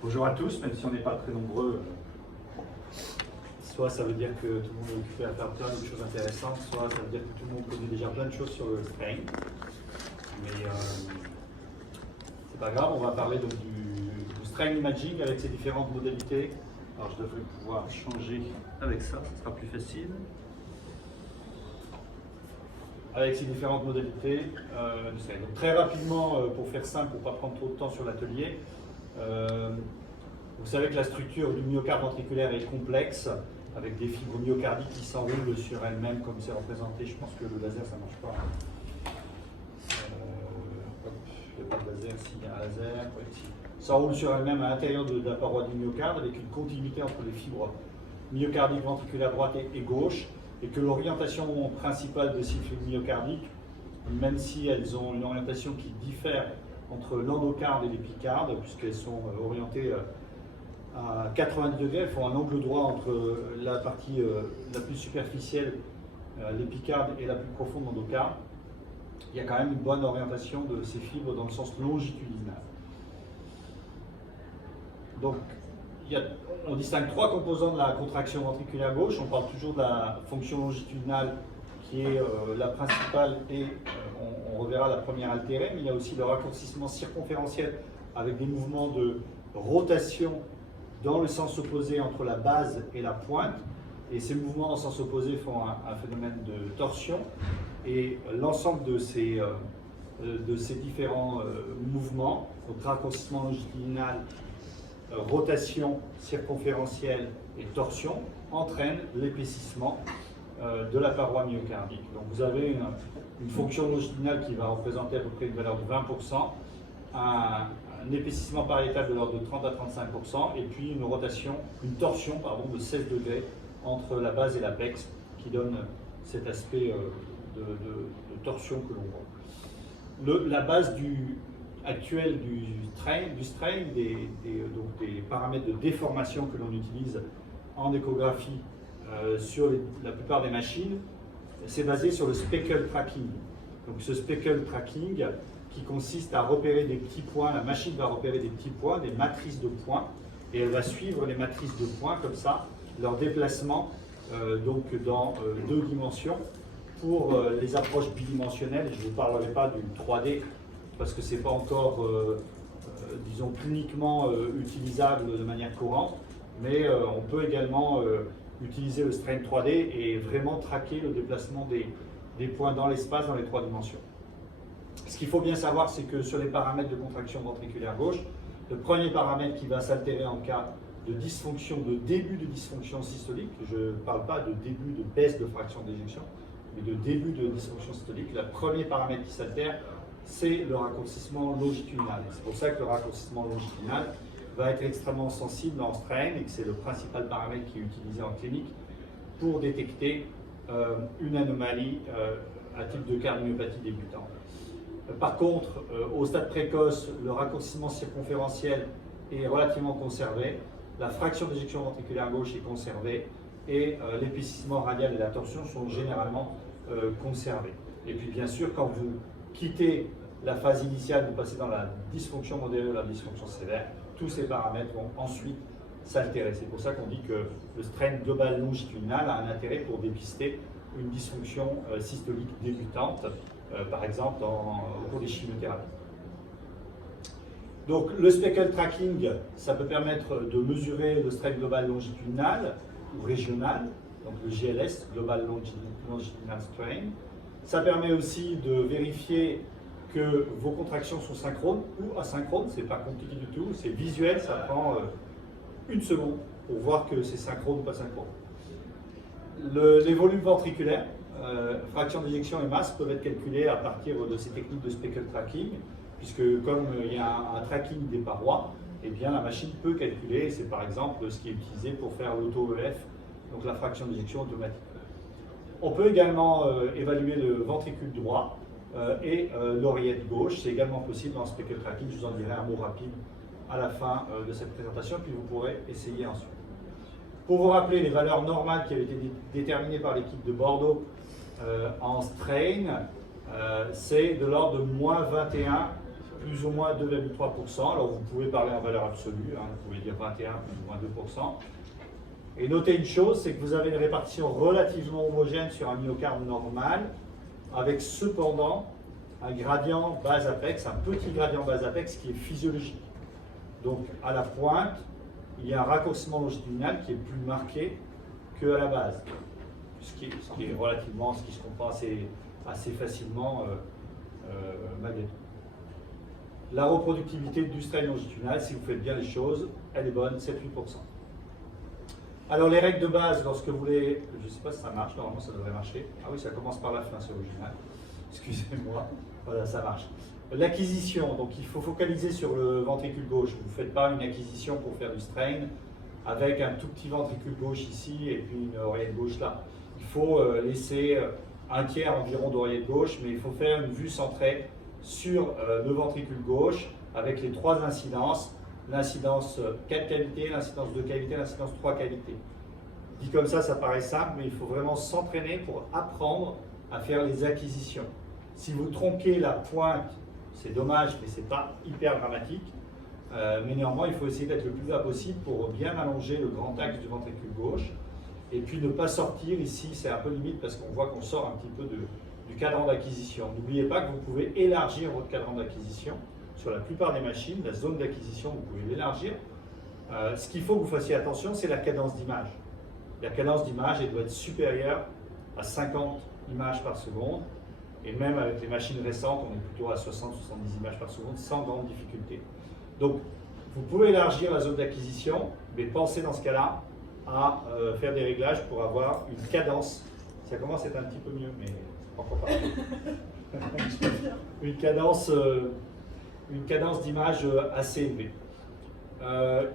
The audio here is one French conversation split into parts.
Bonjour à tous, même si on n'est pas très nombreux, soit ça veut dire que tout le monde est occupé à faire plein d'autres choses intéressantes, soit ça veut dire que tout le monde connaît déjà plein de choses sur le strain. Mais c'est pas grave, on va parler donc du strain imaging avec ses différentes modalités. Alors je devrais pouvoir changer avec ça, ce sera plus facile. Avec ces différentes modalités du strain. Donc très rapidement, pour faire simple, pour ne pas prendre trop de temps sur l'atelier, vous savez que la structure du myocarde ventriculaire est complexe, avec des fibres myocardiques qui s'enroulent sur elles-mêmes, comme c'est représenté. Je pense que le laser, ça ne marche pas. Il n'y a pas de laser, s'il y a un laser. Ouais, si. S'enroule sur elles-mêmes à l'intérieur de la paroi du myocarde, avec une continuité entre les fibres myocardiques ventriculaires droite et gauche, et que l'orientation principale de ces fibres myocardiques, même si elles ont une orientation qui diffère entre l'endocarde et l'épicarde, puisqu'elles sont orientées à 90 degrés, elles font un angle droit entre la partie la plus superficielle, l'épicarde, et la plus profonde, l'endocarde. Il y a quand même une bonne orientation de ces fibres dans le sens longitudinal. Donc, on distingue trois composants de la contraction ventriculaire gauche. On parle toujours de la fonction longitudinale qui est la principale et on reverra la première altérée, mais il y a aussi le raccourcissement circonférentiel avec des mouvements de rotation dans le sens opposé entre la base et la pointe. Et ces mouvements en sens opposé font un phénomène de torsion. Et l'ensemble de ces différents mouvements, donc raccourcissement longitudinal, rotation circonférentielle et torsion, entraînent l'épaississement de la paroi myocardique. Donc vous avez une fonction longitudinale qui va représenter à peu près une valeur de 20%, un épaississement pariétal de l'ordre de 30 à 35%, et puis une torsion de 16 degrés entre la base et l'apex, qui donne cet aspect de torsion que l'on voit. La base actuelle du strain, des paramètres de déformation que l'on utilise en échographie sur la plupart des machines, c'est basé sur le speckle tracking. Donc ce speckle tracking qui consiste à repérer des petits points, la machine va repérer des petits points, des matrices de points, et elle va suivre les matrices de points comme ça, leur déplacement donc dans deux dimensions. Pour les approches bidimensionnelles, je ne vous parlerai pas du 3D parce que ce n'est pas encore, disons, cliniquement utilisable de manière courante, mais on peut également utiliser le strain 3D et vraiment traquer le déplacement des points dans l'espace dans les trois dimensions. Ce qu'il faut bien savoir, c'est que sur les paramètres de contraction ventriculaire gauche, le premier paramètre qui va s'altérer en cas de dysfonction, de début de dysfonction systolique, je ne parle pas de début de baisse de fraction d'éjection, mais de début de dysfonction systolique, le premier paramètre qui s'altère, c'est le raccourcissement longitudinal. C'est pour ça que le raccourcissement longitudinal va être extrêmement sensible en strain et que c'est le principal paramètre qui est utilisé en clinique pour détecter une anomalie à type de cardiomyopathie débutante. Par contre, au stade précoce, le raccourcissement circonférentiel est relativement conservé, la fraction d'éjection ventriculaire gauche est conservée et l'épaississement radial et la torsion sont généralement conservés. Et puis bien sûr, quand vous quittez la phase initiale, vous passez dans la dysfonction modérée ou la dysfonction sévère, tous ces paramètres vont ensuite s'altérer. C'est pour ça qu'on dit que le strain global longitudinal a un intérêt pour dépister une dysfonction systolique débutante, par exemple au cours des chimiothérapies. Donc le speckle tracking, ça peut permettre de mesurer le strain global longitudinal ou régional, donc le GLS, Global Longitudinal Strain. Ça permet aussi de vérifier que vos contractions sont synchrones ou asynchrones, c'est pas compliqué du tout, c'est visuel, ça prend une seconde pour voir que c'est synchrone ou pas synchrone. Les volumes ventriculaires, fraction d'éjection et masse peuvent être calculés à partir de ces techniques de speckle tracking, puisque comme il y a un tracking des parois, eh bien la machine peut calculer, c'est par exemple ce qui est utilisé pour faire l'auto-EF, donc la fraction d'éjection automatique. On peut également évaluer le ventricule droit et l'oreillette gauche, c'est également possible dans le speckle tracking, je vous en dirai un mot rapide à la fin de cette présentation, puis vous pourrez essayer ensuite. Pour vous rappeler les valeurs normales qui avaient été déterminées par l'équipe de Bordeaux en strain, c'est de l'ordre de -21 plus ou moins 2,3%. Alors vous pouvez parler en valeur absolue, hein, vous pouvez dire 21, plus ou moins 2%. Et notez une chose, c'est que vous avez une répartition relativement homogène sur un myocarde normal, avec cependant un gradient base-apex, un petit gradient base-apex qui est physiologique. Donc à la pointe, il y a un raccourcissement longitudinal qui est plus marqué qu'à la base, ce qui est relativement, ce qui se comprend assez facilement malgré tout. La reproductivité du strain longitudinal, si vous faites bien les choses, elle est bonne, 7-8%. Alors les règles de base, lorsque vous voulez, je ne sais pas si ça marche, normalement ça devrait marcher. Ah oui, ça commence par la fin, c'est original. Excusez-moi, voilà, ça marche. L'acquisition, donc il faut focaliser sur le ventricule gauche. Vous ne faites pas une acquisition pour faire du strain avec un tout petit ventricule gauche ici et puis une oreillette gauche là. Il faut laisser un tiers environ d'oreillette gauche, mais il faut faire une vue centrée sur le ventricule gauche avec les trois incidences, l'incidence 4 cavités, l'incidence 2 cavités, l'incidence 3 cavités. Dit comme ça paraît simple, mais il faut vraiment s'entraîner pour apprendre à faire les acquisitions. Si vous tronquez la pointe, c'est dommage, mais ce n'est pas hyper dramatique. Mais néanmoins, il faut essayer d'être le plus bas possible pour bien allonger le grand axe du ventricule gauche. Et puis ne pas sortir ici, c'est un peu limite parce qu'on voit qu'on sort un petit peu du cadran d'acquisition. N'oubliez pas que vous pouvez élargir votre cadran d'acquisition. Sur la plupart des machines, la zone d'acquisition, vous pouvez l'élargir. Ce qu'il faut que vous fassiez attention, c'est la cadence d'image. La cadence d'image, elle doit être supérieure à 50 images par seconde. Et même avec les machines récentes, on est plutôt à 60-70 images par seconde, sans grande difficulté. Donc, vous pouvez élargir la zone d'acquisition, mais pensez dans ce cas-là à faire des réglages pour avoir une cadence. Ça commence à être un petit peu mieux, mais encore pas. Une cadence d'image assez élevée.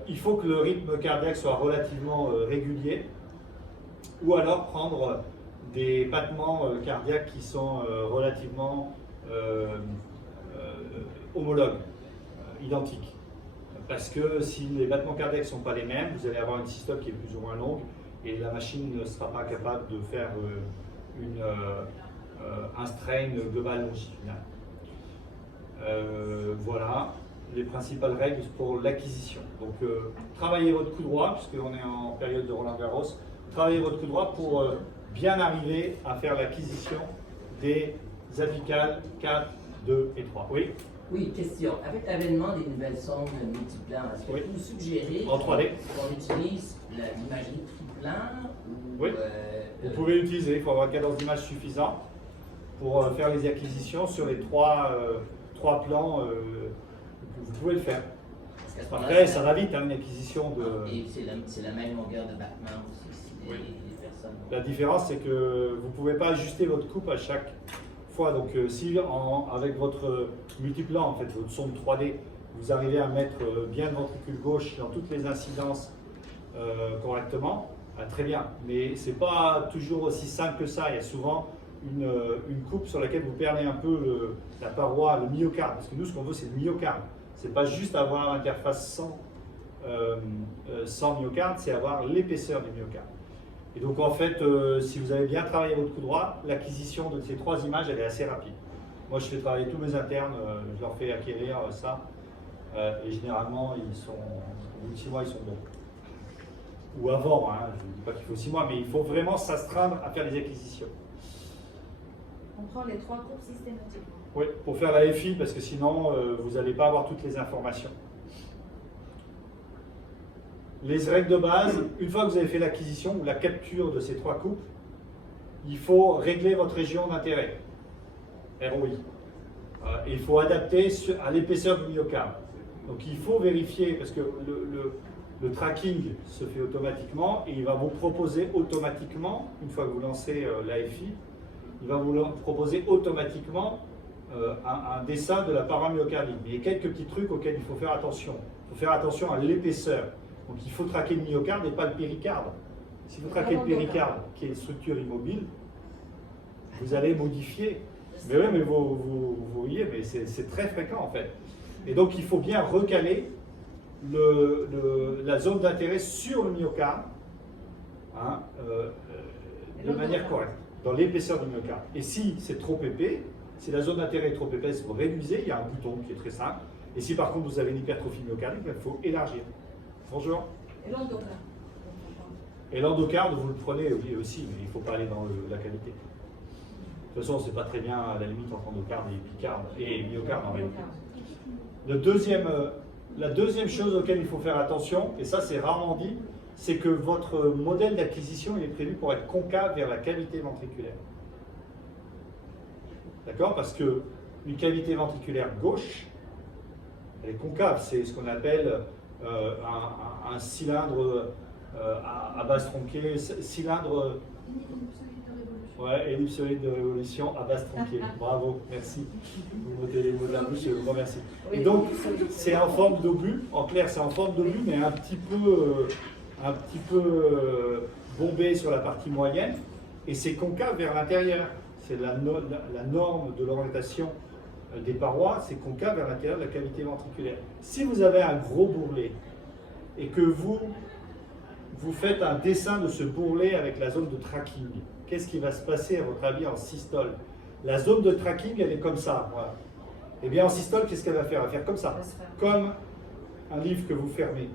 Il faut que le rythme cardiaque soit relativement régulier, ou alors prendre des battements cardiaques qui sont relativement homologues, identiques. Parce que si les battements cardiaques ne sont pas les mêmes, vous allez avoir une systole qui est plus ou moins longue et la machine ne sera pas capable de faire un strain global longitudinal. Voilà les principales règles pour l'acquisition. Donc, travaillez votre coup droit, puisqu'on est en période de Roland-Garros. Travaillez votre coup droit pour bien arriver à faire l'acquisition des apicales 4, 2 et 3. Oui? Oui, question. Avec l'avènement des nouvelles sondes multiplans, est-ce que vous suggérez en 3D qu'on utilise l'imagerie triplan ou, oui. Vous pouvez l'utiliser, il faut avoir une cadence d'image suffisante pour faire les acquisitions sur les trois plans. Vous pouvez le faire. Après, ça va vite, hein, une acquisition de... Et c'est la même longueur de battement aussi, si oui. les personnes... La différence, c'est que vous ne pouvez pas ajuster votre coupe à chaque fois. Donc, si avec votre multiplan, en fait, votre sonde 3D, vous arrivez à mettre bien le ventricule gauche dans toutes les incidences correctement, très bien. Mais ce n'est pas toujours aussi simple que ça. Il y a souvent une coupe sur laquelle vous perdez un peu la paroi, le myocarde. Parce que nous, ce qu'on veut, c'est le myocarde. Ce n'est pas juste avoir l'interface sans myocarde, c'est avoir l'épaisseur du myocarde. Et donc en fait, si vous avez bien travaillé votre coup droit, l'acquisition de ces trois images, elle est assez rapide. Moi, je fais travailler tous mes internes, je leur fais acquérir ça, et généralement, au bout de 6 mois, ils sont bons. Ou avant, hein, je ne dis pas qu'il faut 6 mois, mais il faut vraiment s'astreindre à faire les acquisitions. On prend les 3 coupes systématiquement. Oui, pour faire la FI, parce que sinon, vous n'allez pas avoir toutes les informations. Les règles de base, une fois que vous avez fait l'acquisition ou la capture de ces 3 coupes, il faut régler votre région d'intérêt, ROI. Il faut adapter à l'épaisseur du myocarde. Donc il faut vérifier, parce que le tracking se fait automatiquement et il va vous proposer automatiquement, une fois que vous lancez la FI, il va vous proposer automatiquement un dessin de la paroi myocardique. Mais il y a quelques petits trucs auxquels il faut faire attention. Il faut faire attention à l'épaisseur. Donc il faut traquer le myocarde et pas le péricarde. Si vous traquez le péricarde, qui est une structure immobile, vous allez modifier. Mais oui, mais vous voyez, mais c'est très fréquent en fait. Et donc il faut bien recaler la zone d'intérêt sur le myocarde de manière correcte, dans l'épaisseur du myocarde. Et si c'est trop épais, Si la zone d'intérêt est trop épaisse, vous réduisez, il y a un bouton qui est très simple. Et si par contre vous avez une hypertrophie myocardique, il faut élargir. Bonjour. Et l'endocarde. Et l'endocarde, vous le prenez aussi, mais il ne faut pas aller dans la cavité. De toute façon, c'est pas très bien à la limite entre endocarde et épicarde et myocarde en réalité. La deuxième chose auquel il faut faire attention, et ça c'est rarement dit, c'est que votre modèle d'acquisition il est prévu pour être concave vers la cavité ventriculaire. D'accord? Parce que une cavité ventriculaire gauche, elle est concave, c'est ce qu'on appelle un cylindre à base tronquée, cylindre. Ouais, ellipsoïde de révolution à base tronquée. Bravo, merci. Vous mettez les mots de la bouche, je vous remercie. Et donc, c'est en forme d'obus. En clair, c'est en forme d'obus, mais un petit peu bombé sur la partie moyenne. Et c'est concave vers l'intérieur. C'est la norme de l'orientation des parois, c'est concave vers l'intérieur de la cavité ventriculaire. Si vous avez un gros bourrelet et que vous faites un dessin de ce bourrelet avec la zone de tracking, qu'est-ce qui va se passer à votre avis en systole? La zone de tracking, elle est comme ça. Voilà. Et bien en systole, qu'est-ce qu'elle va faire? Elle va faire comme ça, comme un livre que vous fermez.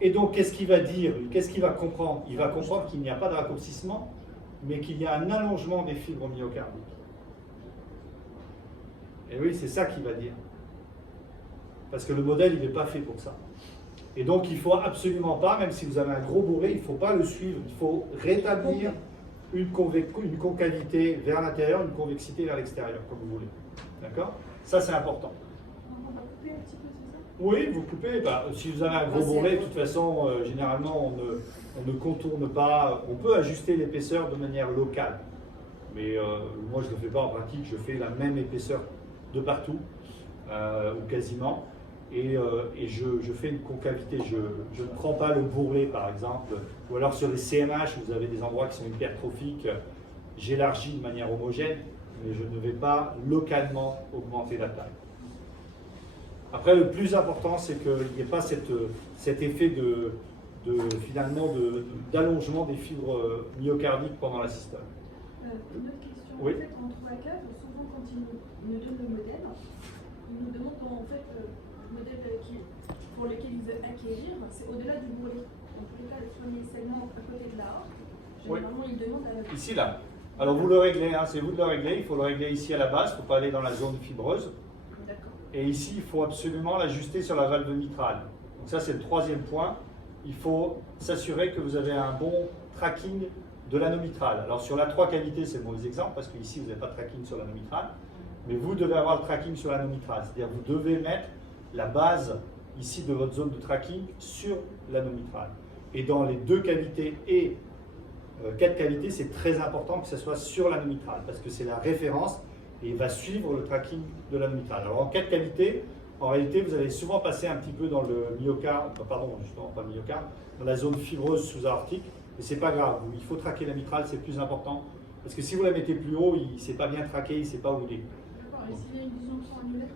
Et donc, qu'est-ce qu'il va dire? Qu'est-ce qu'il va comprendre? Il va comprendre qu'il n'y a pas de raccourcissement, mais qu'il y a un allongement des fibres myocardiques. Et oui, c'est ça qu'il va dire. Parce que le modèle, il n'est pas fait pour ça. Et donc, il ne faut absolument pas, même si vous avez un gros bourrelet, il ne faut pas le suivre. Il faut rétablir une concavité vers l'intérieur, une convexité vers l'extérieur, comme vous voulez. D'accord? Ça, c'est important. On va couper un petit peu tout ça? Oui, vous coupez. Bah, si vous avez un gros bourrelet, de toute façon, généralement, on ne contourne pas. On peut ajuster l'épaisseur de manière locale. Mais moi, je ne le fais pas en pratique. Je fais la même épaisseur de partout, ou quasiment. Et je fais une concavité. Je ne prends pas le bourrelet, par exemple. Ou alors sur les CMH, vous avez des endroits qui sont hypertrophiques. J'élargis de manière homogène, mais je ne vais pas localement augmenter la taille. Après, le plus important, c'est qu'il n'y ait pas cet effet finalement d'allongement des fibres myocardiques pendant la systole. Une autre question. Oui. En fait, en 3 cases, souvent quand ils nous donnent le modèle, ils nous demandent en fait le modèle pour lequel ils veulent acquérir, c'est au-delà du bourrelet. En tous les cas, le premier segment à côté de la horte, généralement ils demandent à la... Ici, là. Alors vous le réglez, hein, c'est vous de le régler. Il faut le régler ici à la base, il ne faut pas aller dans la zone fibreuse. D'accord. Et ici, il faut absolument l'ajuster sur la valve mitrale. Donc ça, c'est le troisième point. Il faut s'assurer que vous avez un bon tracking de l'anneau mitral. Alors sur la 3 cavités, c'est le mauvais exemple, parce qu'ici, vous n'avez pas de tracking sur l'anneau mitral. Mais vous devez avoir le tracking sur l'anneau mitral. C'est-à-dire que vous devez mettre la base ici de votre zone de tracking sur l'anneau mitral. Et dans les 2 cavités et 4 cavités, c'est très important que ce soit sur l'anneau mitral, parce que c'est la référence et il va suivre le tracking de l'anneau mitral. Alors en 4 cavités, en réalité, vous allez souvent passer un petit peu dans le myocarde, pardon, justement pas le myocarde, dans la zone fibreuse sous-aortique, mais c'est pas grave, il faut traquer la mitrale, c'est plus important, parce que si vous la mettez plus haut, il ne sait pas bien traquer, il ne sait pas où il est. D'accord. Et s'il y a une disjonction annulaire?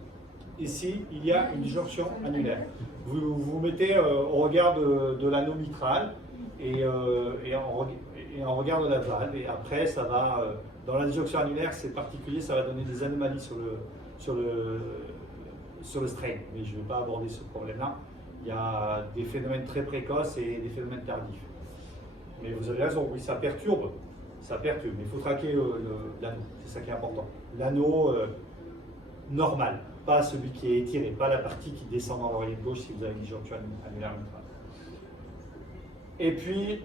Ici, il y a une disjonction annulaire. Vous vous mettez au regard de l'anneau mitral et en regard de la valve, et après, ça va, dans la disjonction annulaire, c'est particulier, ça va donner des anomalies sur le strain, mais je ne vais pas aborder ce problème-là. Il y a des phénomènes très précoces et des phénomènes tardifs. Mais vous avez raison, oui, ça perturbe, mais il faut traquer l'anneau, c'est ça qui est important. L'anneau normal, pas celui qui est étiré, pas la partie qui descend dans l'oreiller gauche si vous avez une disjonction annulaire mitrale. Et puis,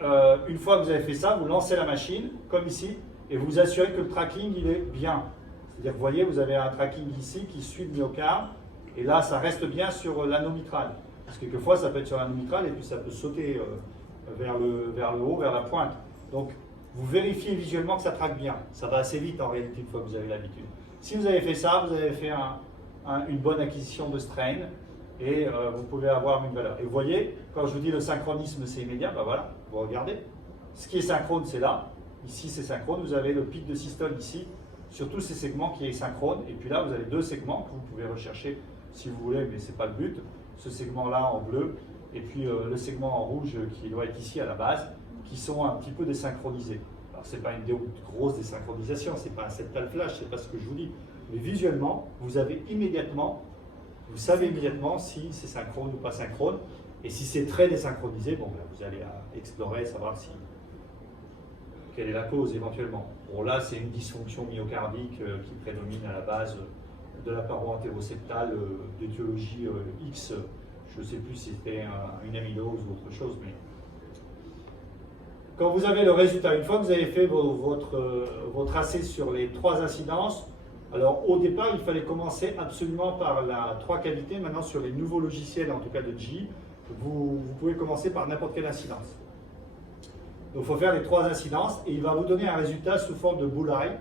une fois que vous avez fait ça, vous lancez la machine, comme ici, et vous vous assurez que le tracking, il est bien. C'est-à-dire, vous voyez, vous avez un tracking ici qui suit le myocarde, et là, ça reste bien sur l'anneau mitral. Parce que quelquefois, ça peut être sur l'anneau mitral, et puis ça peut sauter vers le haut, vers la pointe. Donc, vous vérifiez visuellement que ça traque bien. Ça va assez vite, en réalité, une fois que vous avez l'habitude. Si vous avez fait ça, vous avez fait une bonne acquisition de strain, et vous pouvez avoir une valeur. Et vous voyez, quand je vous dis le synchronisme, c'est immédiat, ben voilà, vous regardez. Ce qui est synchrone, c'est là. Ici, c'est synchrone. Vous avez le pic de systole ici, sur tous ces segments qui est synchrone. Et puis là, vous avez 2 segments que vous pouvez rechercher si vous voulez, mais ce n'est pas le but. Ce segment-là en bleu, et puis le segment en rouge qui doit être ici à la base, qui sont un petit peu désynchronisés. Alors, ce n'est pas une grosse désynchronisation, ce n'est pas un septal flash, ce n'est pas ce que je vous dis. Mais visuellement, vous savez immédiatement si c'est synchrone ou pas synchrone. Et si c'est très désynchronisé, bon, ben, vous allez explorer, savoir quelle est la cause éventuellement. Bon, là, c'est une dysfonction myocardique qui prédomine à la base de la paroi antéroseptale d'étiologie X. Je ne sais plus si c'était une amylose ou autre chose, mais quand vous avez le résultat, une fois que vous avez fait votre AC sur les 3 incidences, alors au départ, il fallait commencer absolument par la 3 cavités. Maintenant, sur les nouveaux logiciels, en tout cas de GE, vous pouvez commencer par n'importe quelle incidence. Donc il faut faire les 3 incidences et il va vous donner un résultat sous forme de bullseye,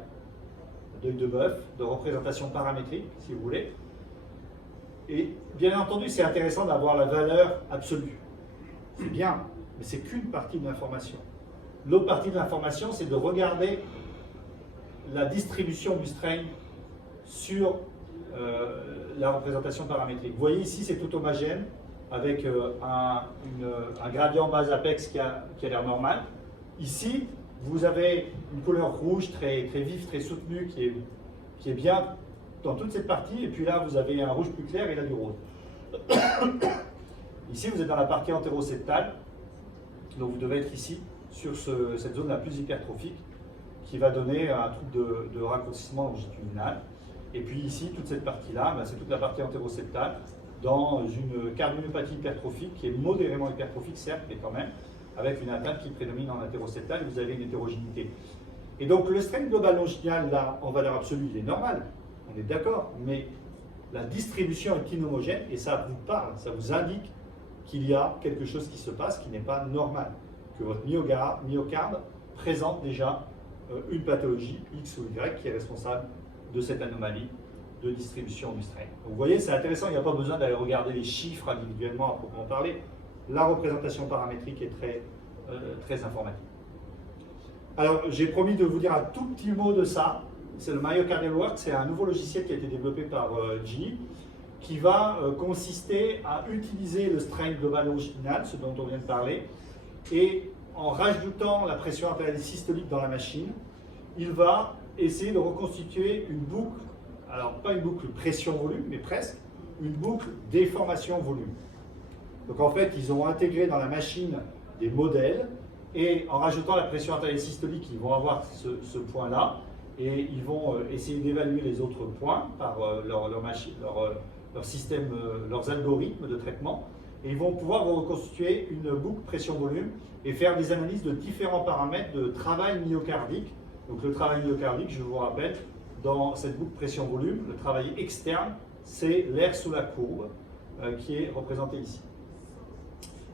d'œil de bœuf, de représentation paramétrique, si vous voulez. Et bien entendu, c'est intéressant d'avoir la valeur absolue. C'est bien, mais c'est qu'une partie de l'information. L'autre partie de l'information, c'est de regarder la distribution du strain sur la représentation paramétrique. Vous voyez ici, c'est tout homogène, avec un gradient base apex qui a l'air normal. Ici, vous avez une couleur rouge très vive, très soutenue, qui est bien dans toute cette partie, et puis là, vous avez un rouge plus clair et là du rose. Ici, vous êtes dans la partie antéroseptale, donc vous devez être ici, sur cette zone la plus hypertrophique, qui va donner un truc de raccourcissement longitudinal. Et puis ici, toute cette partie-là, ben, c'est toute la partie antéroseptale, dans une cardiomyopathie hypertrophique, qui est modérément hypertrophique, certes, mais quand même, avec une atteinte qui prédomine en antéroseptale, vous avez une hétérogénéité. Et donc le strain global longitudinal, là, en valeur absolue, il est normal, on est d'accord, mais la distribution est inhomogène, et ça vous parle, ça vous indique qu'il y a quelque chose qui se passe qui n'est pas normal, que votre myocarde présente déjà une pathologie X ou Y qui est responsable de cette anomalie de distribution du strain. Donc vous voyez, c'est intéressant, il n'y a pas besoin d'aller regarder les chiffres individuellement à proprement parler. La représentation paramétrique est très informative. Alors, j'ai promis de vous dire un tout petit mot de ça. C'est le Myocardial Work, c'est un nouveau logiciel qui a été développé par GE, qui va consister à utiliser le strain global longitudinal, ce dont on vient de parler, et en rajoutant la pression artérielle systolique dans la machine, il va essayer de reconstituer une boucle, alors pas une boucle pression-volume, mais presque, une boucle déformation-volume. Donc en fait, ils ont intégré dans la machine des modèles, et en rajoutant la pression artérielle systolique, ils vont avoir ce point-là, et ils vont essayer d'évaluer les autres points par leur système, leurs algorithmes de traitement, et ils vont pouvoir reconstituer une boucle pression-volume et faire des analyses de différents paramètres de travail myocardique. Donc le travail myocardique, je vous rappelle, dans cette boucle pression-volume, le travail externe, c'est l'air sous la courbe qui est représenté ici.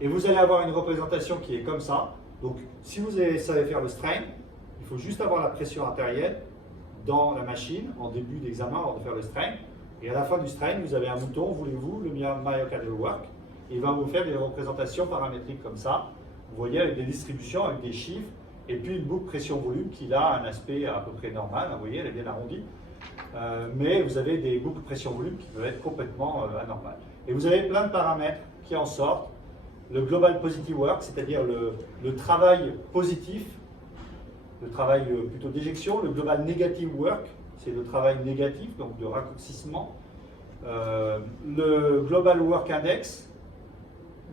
Et vous allez avoir une représentation qui est comme ça. Donc si vous savez faire le strain, il faut juste avoir la pression artérielle dans la machine en début d'examen avant de faire le strain. Et à la fin du strain, vous avez un bouton, voulez-vous, le Myocardial Work. Il va vous faire des représentations paramétriques comme ça. Vous voyez, avec des distributions, avec des chiffres, et puis une boucle pression-volume qui a un aspect à peu près normal. Vous voyez, elle est bien arrondie. Mais vous avez des boucles pression-volume qui peuvent être complètement anormales. Et vous avez plein de paramètres qui en sortent. Le Global Positive Work, c'est-à-dire le travail positif, le travail plutôt d'éjection. Le Global Negative Work, c'est le travail négatif, donc de raccourcissement. Le Global Work Index,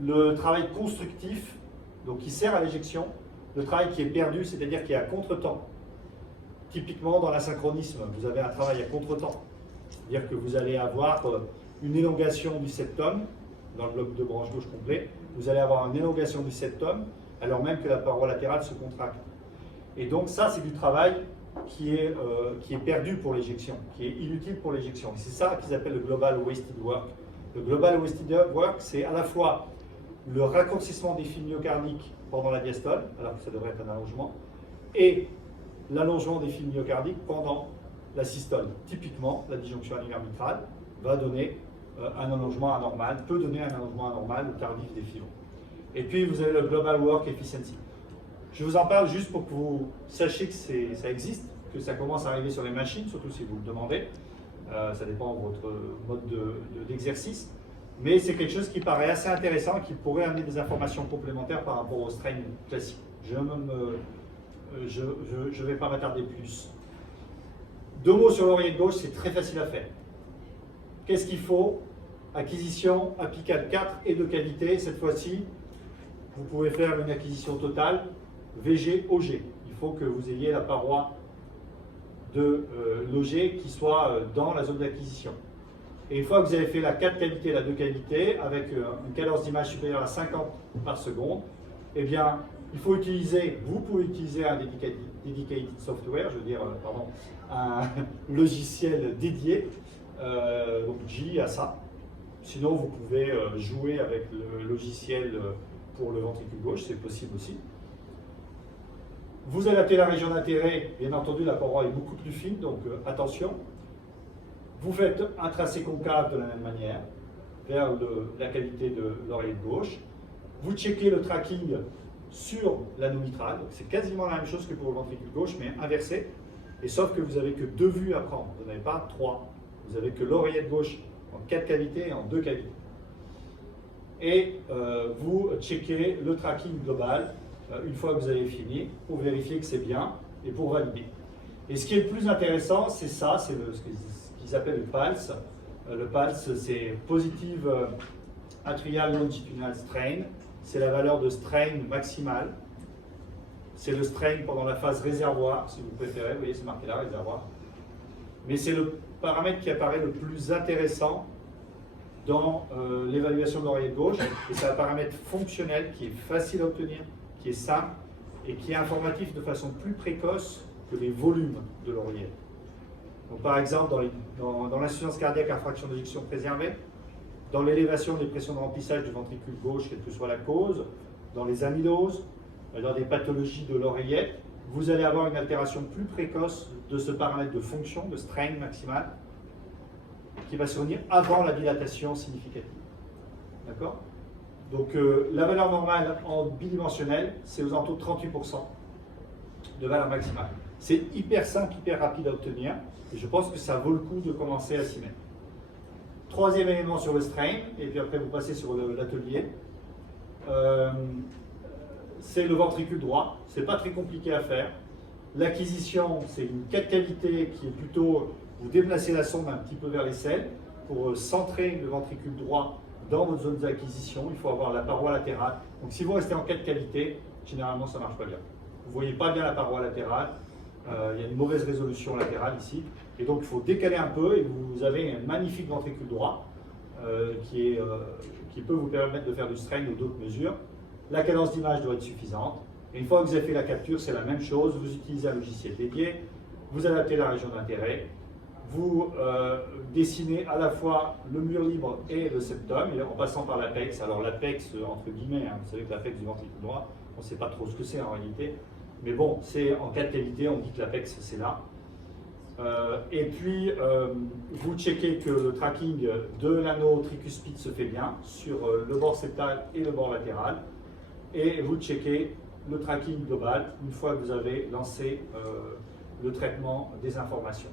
le travail constructif, donc qui sert à l'éjection. Le travail qui est perdu, c'est-à-dire qui est à contre-temps. Typiquement, dans l'asynchronisme, vous avez un travail à contre-temps. C'est-à-dire que vous allez avoir une élongation du septum, dans le bloc de branche gauche complet, vous allez avoir une élongation du septum, alors même que la paroi latérale se contracte. Et donc ça, c'est du travail qui est perdu pour l'éjection, qui est inutile pour l'éjection. C'est ça qu'ils appellent le Global Wasted Work. Le Global Wasted Work, c'est à la fois le raccourcissement des fils myocardiques pendant la diastole, alors que ça devrait être un allongement, et l'allongement des fils myocardiques pendant la systole. Typiquement, la disjonction annulaire mitrale va donner un allongement anormal, peut donner un allongement anormal ou tardif des filons. Et puis vous avez le Global Work Efficiency. Je vous en parle juste pour que vous sachiez que ça existe, que ça commence à arriver sur les machines, surtout si vous le demandez. Ça dépend de votre mode d'exercice. Mais c'est quelque chose qui paraît assez intéressant et qui pourrait amener des informations complémentaires par rapport au strain classique. Je ne vais pas m'attarder plus. 2 mots sur l'oreiller gauche, c'est très facile à faire. Qu'est-ce qu'il faut? Acquisition, applicable 4 et de qualité. Cette fois-ci, vous pouvez faire une acquisition totale, VG, OG. Il faut que vous ayez la paroi de l'OG qui soit dans la zone d'acquisition. Et une fois que vous avez fait la 4 qualité et la 2 qualité, avec une cadence d'image supérieure à 50 par seconde, eh bien, vous pouvez utiliser un dedicated software, je veux dire, un logiciel dédié, donc J à ça. Sinon, vous pouvez jouer avec le logiciel pour le ventricule gauche, c'est possible aussi. Vous adaptez la région d'intérêt, bien entendu, la paroi est beaucoup plus fine, donc attention. Vous faites un tracé concave de la même manière, vers la qualité de l'oreille gauche. Vous checkez le tracking sur l'anneau mitral, c'est quasiment la même chose que pour le ventricule gauche, mais inversé. Et sauf que vous n'avez que 2 vues à prendre, vous n'avez pas 3. Vous avez que l'oreillette gauche en 4 cavités et en 2 cavités. Et vous checkez le tracking global une fois que vous avez fini, pour vérifier que c'est bien et pour valider. Et ce qui est le plus intéressant, c'est ça, c'est ce qu'ils appellent le PALS. Le PALS, c'est Positive Atrial Longitudinal Strain. C'est la valeur de strain maximale. C'est le strain pendant la phase réservoir, si vous préférez. Vous voyez, c'est marqué là, réservoir. Mais c'est le paramètre qui apparaît le plus intéressant dans l'évaluation de l'oreillette gauche. Et c'est un paramètre fonctionnel qui est facile à obtenir, qui est simple et qui est informatif de façon plus précoce que les volumes de l'oreillette. Donc, par exemple, dans l'insuffisance cardiaque à fraction d'éjection préservée, dans l'élévation des pressions de remplissage du ventricule gauche, quelle que soit la cause, dans les amyloses, dans des pathologies de l'oreillette, vous allez avoir une altération plus précoce de ce paramètre de fonction, de strain maximal, qui va survenir avant la dilatation significative. D'accord? Donc la valeur normale en bidimensionnel, c'est aux alentours de 38% de valeur maximale. C'est hyper simple, hyper rapide à obtenir, et je pense que ça vaut le coup de commencer à s'y mettre. Troisième élément sur le strain, et puis après vous passez sur l'atelier, c'est le ventricule droit. C'est pas très compliqué à faire. L'acquisition, c'est une 4 qualité qui est plutôt, vous déplacez la sonde un petit peu vers l'aisselle pour centrer le ventricule droit dans votre zone d'acquisition. Il faut avoir la paroi latérale. Donc si vous restez en 4 qualités, généralement ça ne marche pas bien. Vous ne voyez pas bien la paroi latérale. Il y a une mauvaise résolution latérale ici. Et donc il faut décaler un peu et vous avez un magnifique ventricule droit qui peut vous permettre de faire du strain ou d'autres mesures. La cadence d'image doit être suffisante. Et une fois que vous avez fait la capture, c'est la même chose. Vous utilisez un logiciel dédié, vous adaptez la région d'intérêt, vous dessinez à la fois le mur libre et le septum, et en passant par l'apex. Alors l'apex, entre guillemets, vous savez que l'apex du ventricule droit, on ne sait pas trop ce que c'est en réalité. Mais bon, c'est en 4 qualités, on dit que l'apex c'est là. Et puis, vous checkez que le tracking de l'anneau tricuspide se fait bien sur le bord septal et le bord latéral. Et vous checkez le tracking global une fois que vous avez lancé le traitement des informations.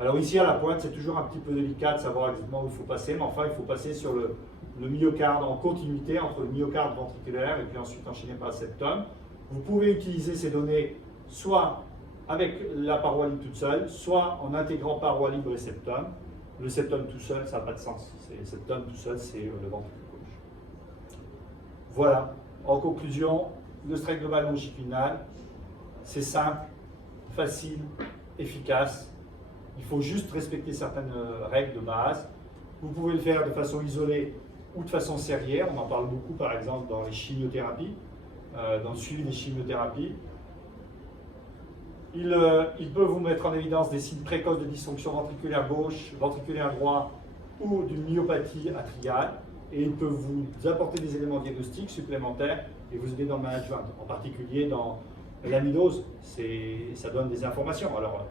Alors ici à la pointe, c'est toujours un petit peu délicat de savoir exactement où il faut passer, mais enfin il faut passer sur le myocarde en continuité entre le myocarde ventriculaire et puis ensuite enchaîner par le septum. Vous pouvez utiliser ces données soit avec la paroi libre toute seule, soit en intégrant paroi libre et septum. Le septum tout seul, ça n'a pas de sens. Le septum tout seul, c'est le ventricule gauche. Voilà. En conclusion, le strain global longitudinal, c'est simple, facile, efficace. Il faut juste respecter certaines règles de base. Vous pouvez le faire de façon isolée ou de façon serrière. On en parle beaucoup, par exemple, dans les chimiothérapies, dans le suivi des chimiothérapies. Il peut vous mettre en évidence des signes précoces de dysfonction ventriculaire gauche, ventriculaire droit ou d'une myopathie atriale. Et il peut vous apporter des éléments diagnostiques supplémentaires et vous aider dans le management. En particulier dans l'amylose, ça donne des informations. Alors,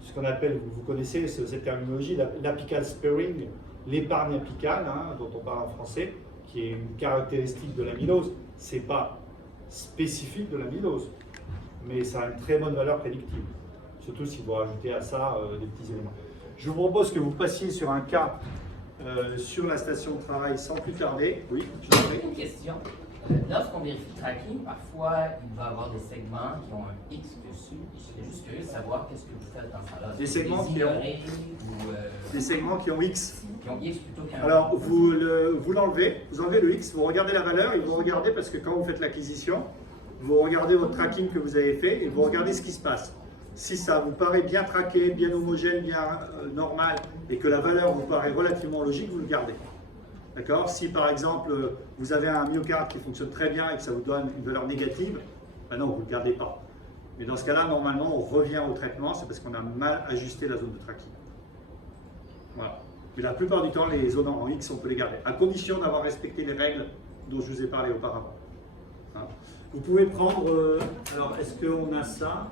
ce qu'on appelle, vous connaissez cette terminologie, l'apical sparing, l'épargne apicale, dont on parle en français, qui est une caractéristique de l'amylose. Ce n'est pas spécifique de l'amylose, mais ça a une très bonne valeur prédictive, surtout si vous rajoutez à ça des petits éléments. Je vous propose que vous passiez sur un cas sur la station de travail sans plus tarder. Oui, Une question. Lorsqu'on vérifie le tracking, parfois il va y avoir des segments qui ont un X dessus. Je suis juste curieux de savoir qu'est-ce que vous faites dans ce cas-là. Des segments qui ont- ignorer ou Des segments qui ont X. qui ont X plutôt qu'un. Alors, vous l'enlevez, vous enlevez le X, vous regardez la valeur et vous regardez, parce que quand vous faites l'acquisition, vous regardez votre tracking que vous avez fait et vous regardez ce qui se passe. Si ça vous paraît bien traqué, bien homogène, bien normal, et que la valeur vous paraît relativement logique, vous le gardez. D'accord? Si par exemple, vous avez un myocarde qui fonctionne très bien et que ça vous donne une valeur négative, ben non, vous ne le gardez pas. Mais dans ce cas-là, normalement, on revient au traitement, c'est parce qu'on a mal ajusté la zone de tracking. Voilà. Mais la plupart du temps, les zones en X, on peut les garder, à condition d'avoir respecté les règles dont je vous ai parlé auparavant. Hein. Vous pouvez prendre, alors est-ce qu'on a ça?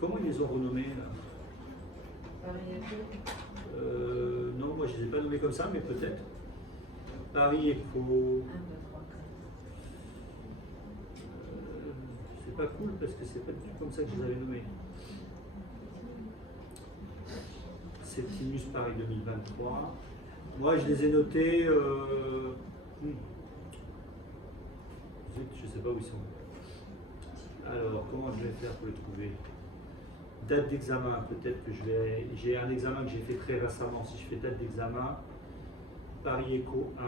Comment ils les ont renommés là? Non, moi je ne les ai pas nommés comme ça, mais peut-être. Paris Eco. C'est pas cool parce que c'est pas du tout comme ça que je les avais nommés. Septimus Paris 2023. Moi je les ai notés. Zut, je ne sais pas où ils sont. Alors, comment je vais faire pour les trouver? Date d'examen, peut-être que je vais... J'ai un examen que j'ai fait très récemment. Si je fais date d'examen, Paris Eco 1.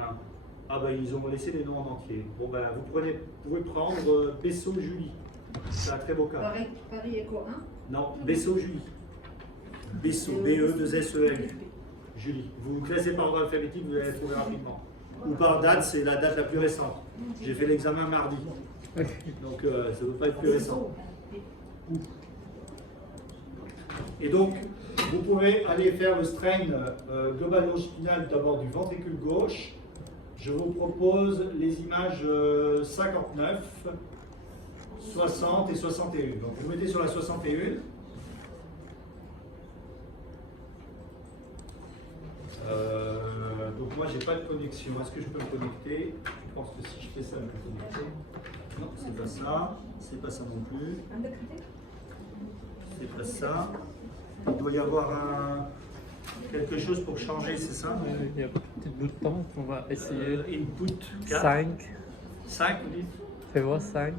Ah ben ils ont laissé les noms en entier. Bon ben vous pouvez prendre Bessot Julie. C'est un très beau cas. Paris Eco 1. Non, Bessot Julie. Bessot, B-E-2-S-E-L-U. Julie. Vous classez par ordre alphabétique, vous allez la trouver rapidement. Ou par date, c'est la date la plus récente. J'ai fait l'examen mardi. Donc ça ne doit pas être plus récent. Et donc, vous pouvez aller faire le strain global longitudinal d'abord du ventricule gauche. Je vous propose les images 59, 60 et 61. Donc vous mettez sur la 61. Donc moi j'ai pas de connexion. Est-ce que je peux me connecter? Je pense que si je fais ça, je peux me connecter. Non, c'est pas ça. C'est pas ça non plus. C'est pas ça. Il doit y avoir quelque chose pour changer, c'est ça? Il y a un petit bouton qu'on va essayer. Input 4. 5. 5, vous dites? Fais voir 5.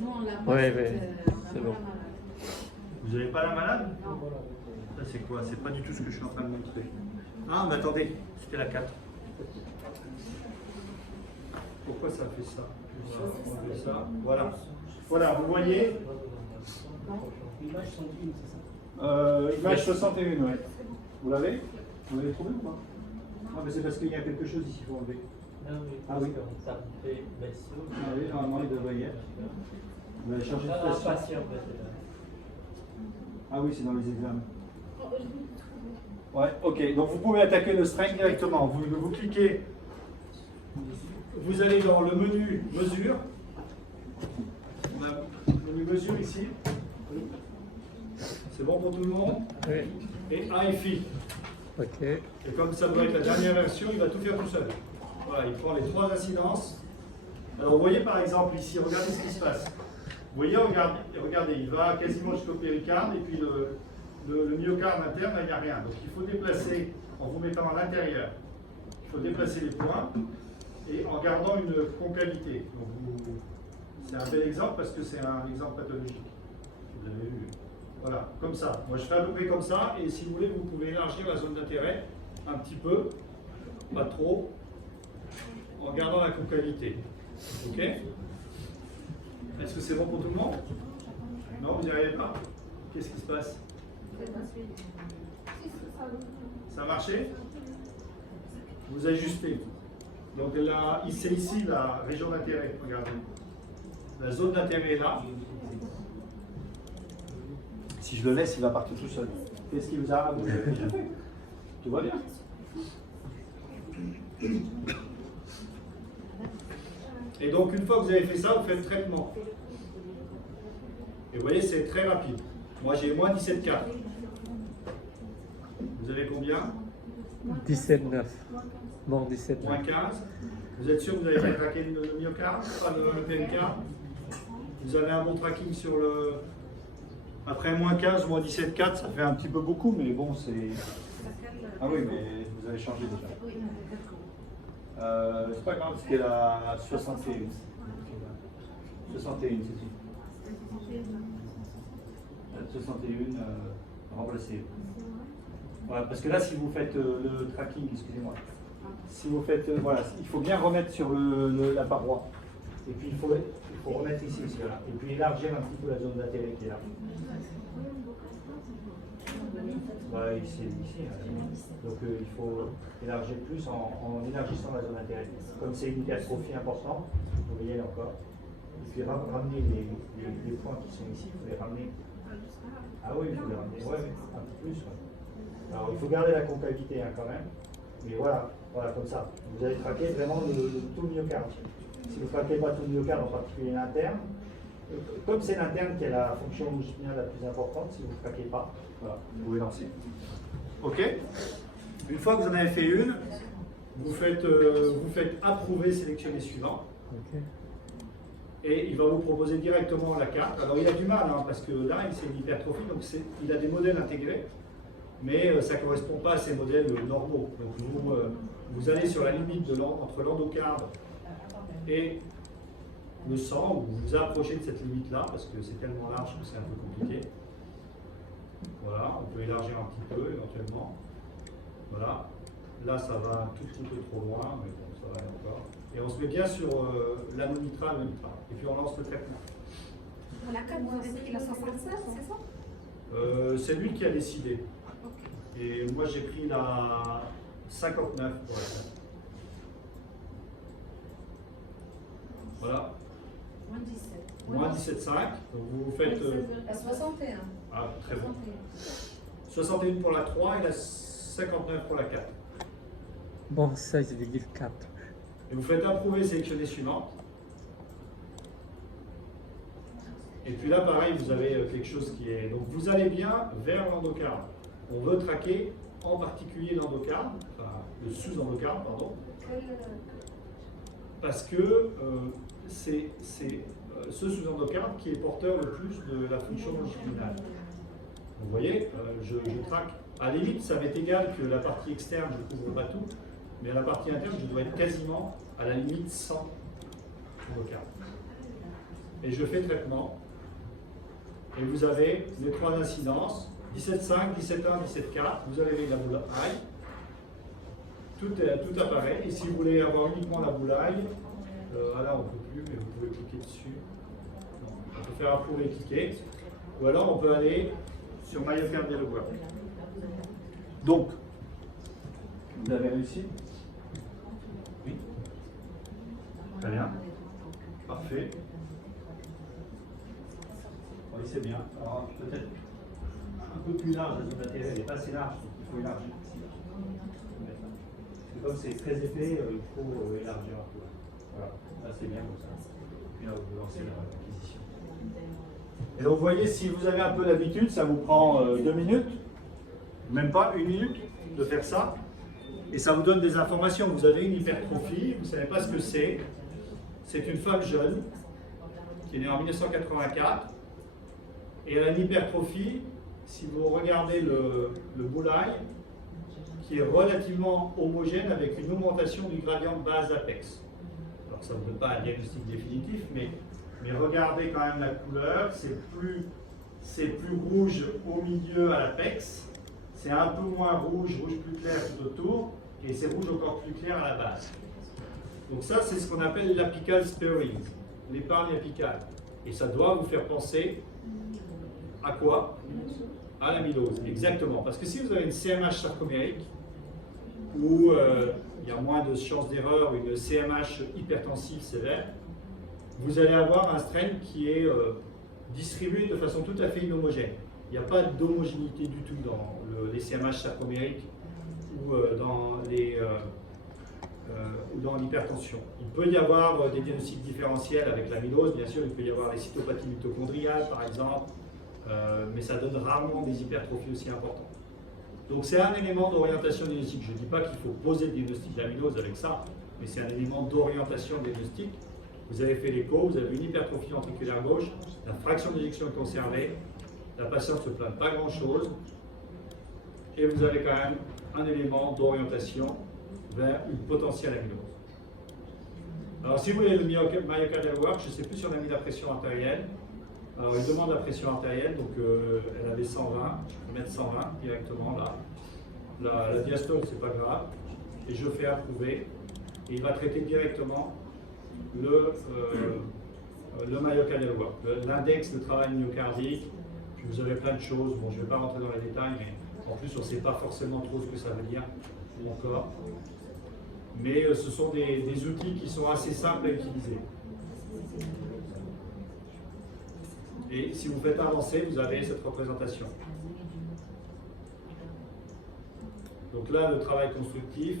Non, on l'a Ouais, pas. ouais, c'est bon. Vous n'avez pas la malade? Ça c'est quoi? C'est pas du tout ce que je suis en train de montrer. Ah, mais attendez, c'était la 4. Pourquoi ça fait ça? On va enlever ça. Voilà. Voilà, vous voyez? L'image 61, c'est ça? Image 61, ouais. Vous l'avez? Vous l'avez trouvé ou pas? Ah, mais c'est parce qu'il y a quelque chose ici qu'il faut enlever. Ah oui. Ça fait Bessot. Ah oui, normalement il devrait y être. Vous allez changer de station. Ah oui, c'est dans les examens. Ouais, ok. Donc vous pouvez attaquer le strain directement. Vous cliquez, vous allez dans le menu mesure. On a le menu mesure ici. C'est bon pour tout le monde? Oui. Et AFI. Ok. Et comme ça doit être la dernière version, il va tout faire tout seul. Voilà, il prend les 3 incidences. Alors vous voyez par exemple ici, regardez ce qui se passe. Vous voyez, regardez, il va quasiment jusqu'au péricarde et puis le myocarde interne, là, il n'y a rien. Donc il faut déplacer, en vous mettant à l'intérieur, il faut déplacer les points et en gardant une concavité. C'est un bel exemple parce que c'est un exemple pathologique. Vous avez vu. Voilà, comme ça. Moi je fais à peu près comme ça et si vous voulez, vous pouvez élargir la zone d'intérêt un petit peu, pas trop, en gardant la concavité. Ok? Est-ce que c'est bon pour tout le monde? Non, vous n'y arrivez pas? Qu'est-ce qui se passe? Ça a marché? Vous ajustez. Donc là, c'est ici la région d'intérêt, regardez. La zone d'intérêt est là. Si je le laisse, il va partir tout seul. Qu'est-ce qui vous a déjà fait? Tout va bien? Et donc, une fois que vous avez fait ça, vous faites le traitement. Et vous voyez, c'est très rapide. Moi, j'ai moins 17,4. Vous avez combien? 17,9. Bon, 17,9. Moins 15. Vous êtes sûr que vous avez bien traqué le myocarde, pas le péricarde? Vous avez un bon tracking sur le... Après moins 15, moins 17,4, ça fait un petit peu beaucoup, mais bon, c'est... Ah oui, mais vous avez changé déjà. C'est pas grave, c'était la 61. 61, c'est tout. 61 remplacée. Voilà, parce que là, si vous faites le tracking, excusez-moi, si vous faites, voilà, il faut bien remettre sur la paroi. Et puis il faut remettre ici, là. Et puis élargir un petit peu la zone d'intérêt qui est là. Voilà, ici. Donc il faut élargir plus en élargissant la zone d'intérêt. Comme c'est une hypertrophie importante, vous voyez là encore. Et puis ramener les points qui sont ici, il faut les ramener. Ah oui, il faut les ramener, ouais, un peu plus. Ouais. Alors il faut garder la concavité quand même. Mais voilà, comme ça. Vous allez traquer vraiment tout le myocarde. Si vous ne traquez pas tout le myocarde, en particulier l'interne, comme c'est l'interne qui a la fonction longitudinale la plus importante, si vous ne traquez pas, voilà, vous pouvez lancer. Ok. Une fois que vous en avez fait une, vous faites approuver, sélectionner suivant. Ok. Et il va vous proposer directement la carte. Alors il a du mal, parce que là, c'est une hypertrophie, donc il a des modèles intégrés, mais ça ne correspond pas à ces modèles normaux. Donc vous allez sur la limite entre l'endocarde et le sang, vous vous approchez de cette limite-là, parce que c'est tellement large que c'est un peu compliqué. Voilà, on peut élargir un petit peu éventuellement. Voilà, là ça va un tout petit peu trop loin, mais bon, ça va aller encore. Et on se met bien sur l'anomitra, et puis on lance le traitement. La carte, vous avez pris la 67, c'est ça? C'est lui qui a décidé. Et moi j'ai pris la 59 pour la carte. Voilà. Moins 17. Moins 17,5. Donc vous faites. La 61. Ah, très bon. 61 pour la 3 et la 59 pour la 4. Bon, 16,4. Et vous faites approuver, sélectionner suivante. Et puis là, pareil, vous avez quelque chose qui est. Donc vous allez bien vers l'endocarde. On veut traquer en particulier l'endocarde, enfin le sous-endocarde, pardon. Parce que c'est ce sous-endocarde qui est porteur le plus de la fonction longitudinale. Vous voyez, je traque. À la limite, ça m'est égal que la partie externe, je ne couvre pas tout, mais à la partie interne, je dois être quasiment à la limite 100 endocardes. Et je fais traitement. Et vous avez les trois incidences, 17,5, 17,1, 17,4. Vous avez la boule aille. Tout apparaît. Et si vous voulez avoir uniquement la boule aille, là on ne peut plus, mais vous pouvez cliquer dessus. On peut faire approuver et cliquer. Ou alors on peut aller sur myocarde dialogue. Donc, vous avez réussi? Oui. Très bien. Parfait. Oui, c'est bien. Alors peut-être un peu plus large, la zone d'intérêt, elle n'est pas assez large, donc il faut élargir ici. Comme c'est très épais, il faut élargir un peu. Voilà, là c'est bien comme ça. Et puis là, vous lancez l'acquisition. Et donc vous voyez, si vous avez un peu l'habitude, ça vous prend 2 minutes, même pas 1 minute de faire ça. Et ça vous donne des informations. Vous avez une hypertrophie, vous ne savez pas ce que c'est. C'est une femme jeune qui est née en 1984. Et elle a une hypertrophie, si vous regardez le boulay, qui est relativement homogène avec une augmentation du gradient base-apex. Alors ça ne vous donne pas un diagnostic définitif, mais regardez quand même la couleur, c'est plus rouge au milieu à l'apex, c'est un peu moins rouge plus clair tout autour, et c'est rouge encore plus clair à la base. Donc ça, c'est ce qu'on appelle l'apical sparing, l'épargne apicale. Et ça doit vous faire penser à quoi? À l'amylose, exactement. Parce que si vous avez une CMH sarcomérique, où il y a moins de chances d'erreur, ou une CMH hypertensive sévère, vous allez avoir un strain qui est distribué de façon tout à fait inhomogène. Il n'y a pas d'homogénéité du tout dans les CMH sarcomériques ou dans l'hypertension. Il peut y avoir des diagnostics différentiels avec l'amylose, bien sûr, il peut y avoir les cytopathies mitochondriales par exemple, mais ça donne rarement des hypertrophies aussi importantes. Donc c'est un élément d'orientation diagnostique. Je ne dis pas qu'il faut poser le diagnostic d'amylose avec ça, mais c'est un élément d'orientation diagnostique. Vous avez fait l'écho, vous avez une hypertrophie ventriculaire gauche, la fraction d'éjection est conservée, la patiente ne se plaint pas grand-chose, et vous avez quand même un élément d'orientation vers une potentielle amylose. Alors si vous voulez le myocardial work, je ne sais plus si on a mis la pression artérielle. Alors il demande la pression artérielle, donc elle avait 120, je vais mettre 120 directement là. La diastole, c'est pas grave. Et je fais approuver. Et il va traiter directement le myocardial work, l'index de travail myocardique. Puis vous avez plein de choses. Bon, je ne vais pas rentrer dans les détails, mais en plus on ne sait pas forcément trop ce que ça veut dire encore. Mais ce sont des outils qui sont assez simples à utiliser. Et si vous faites avancer, vous avez cette représentation. Donc là, le travail constructif,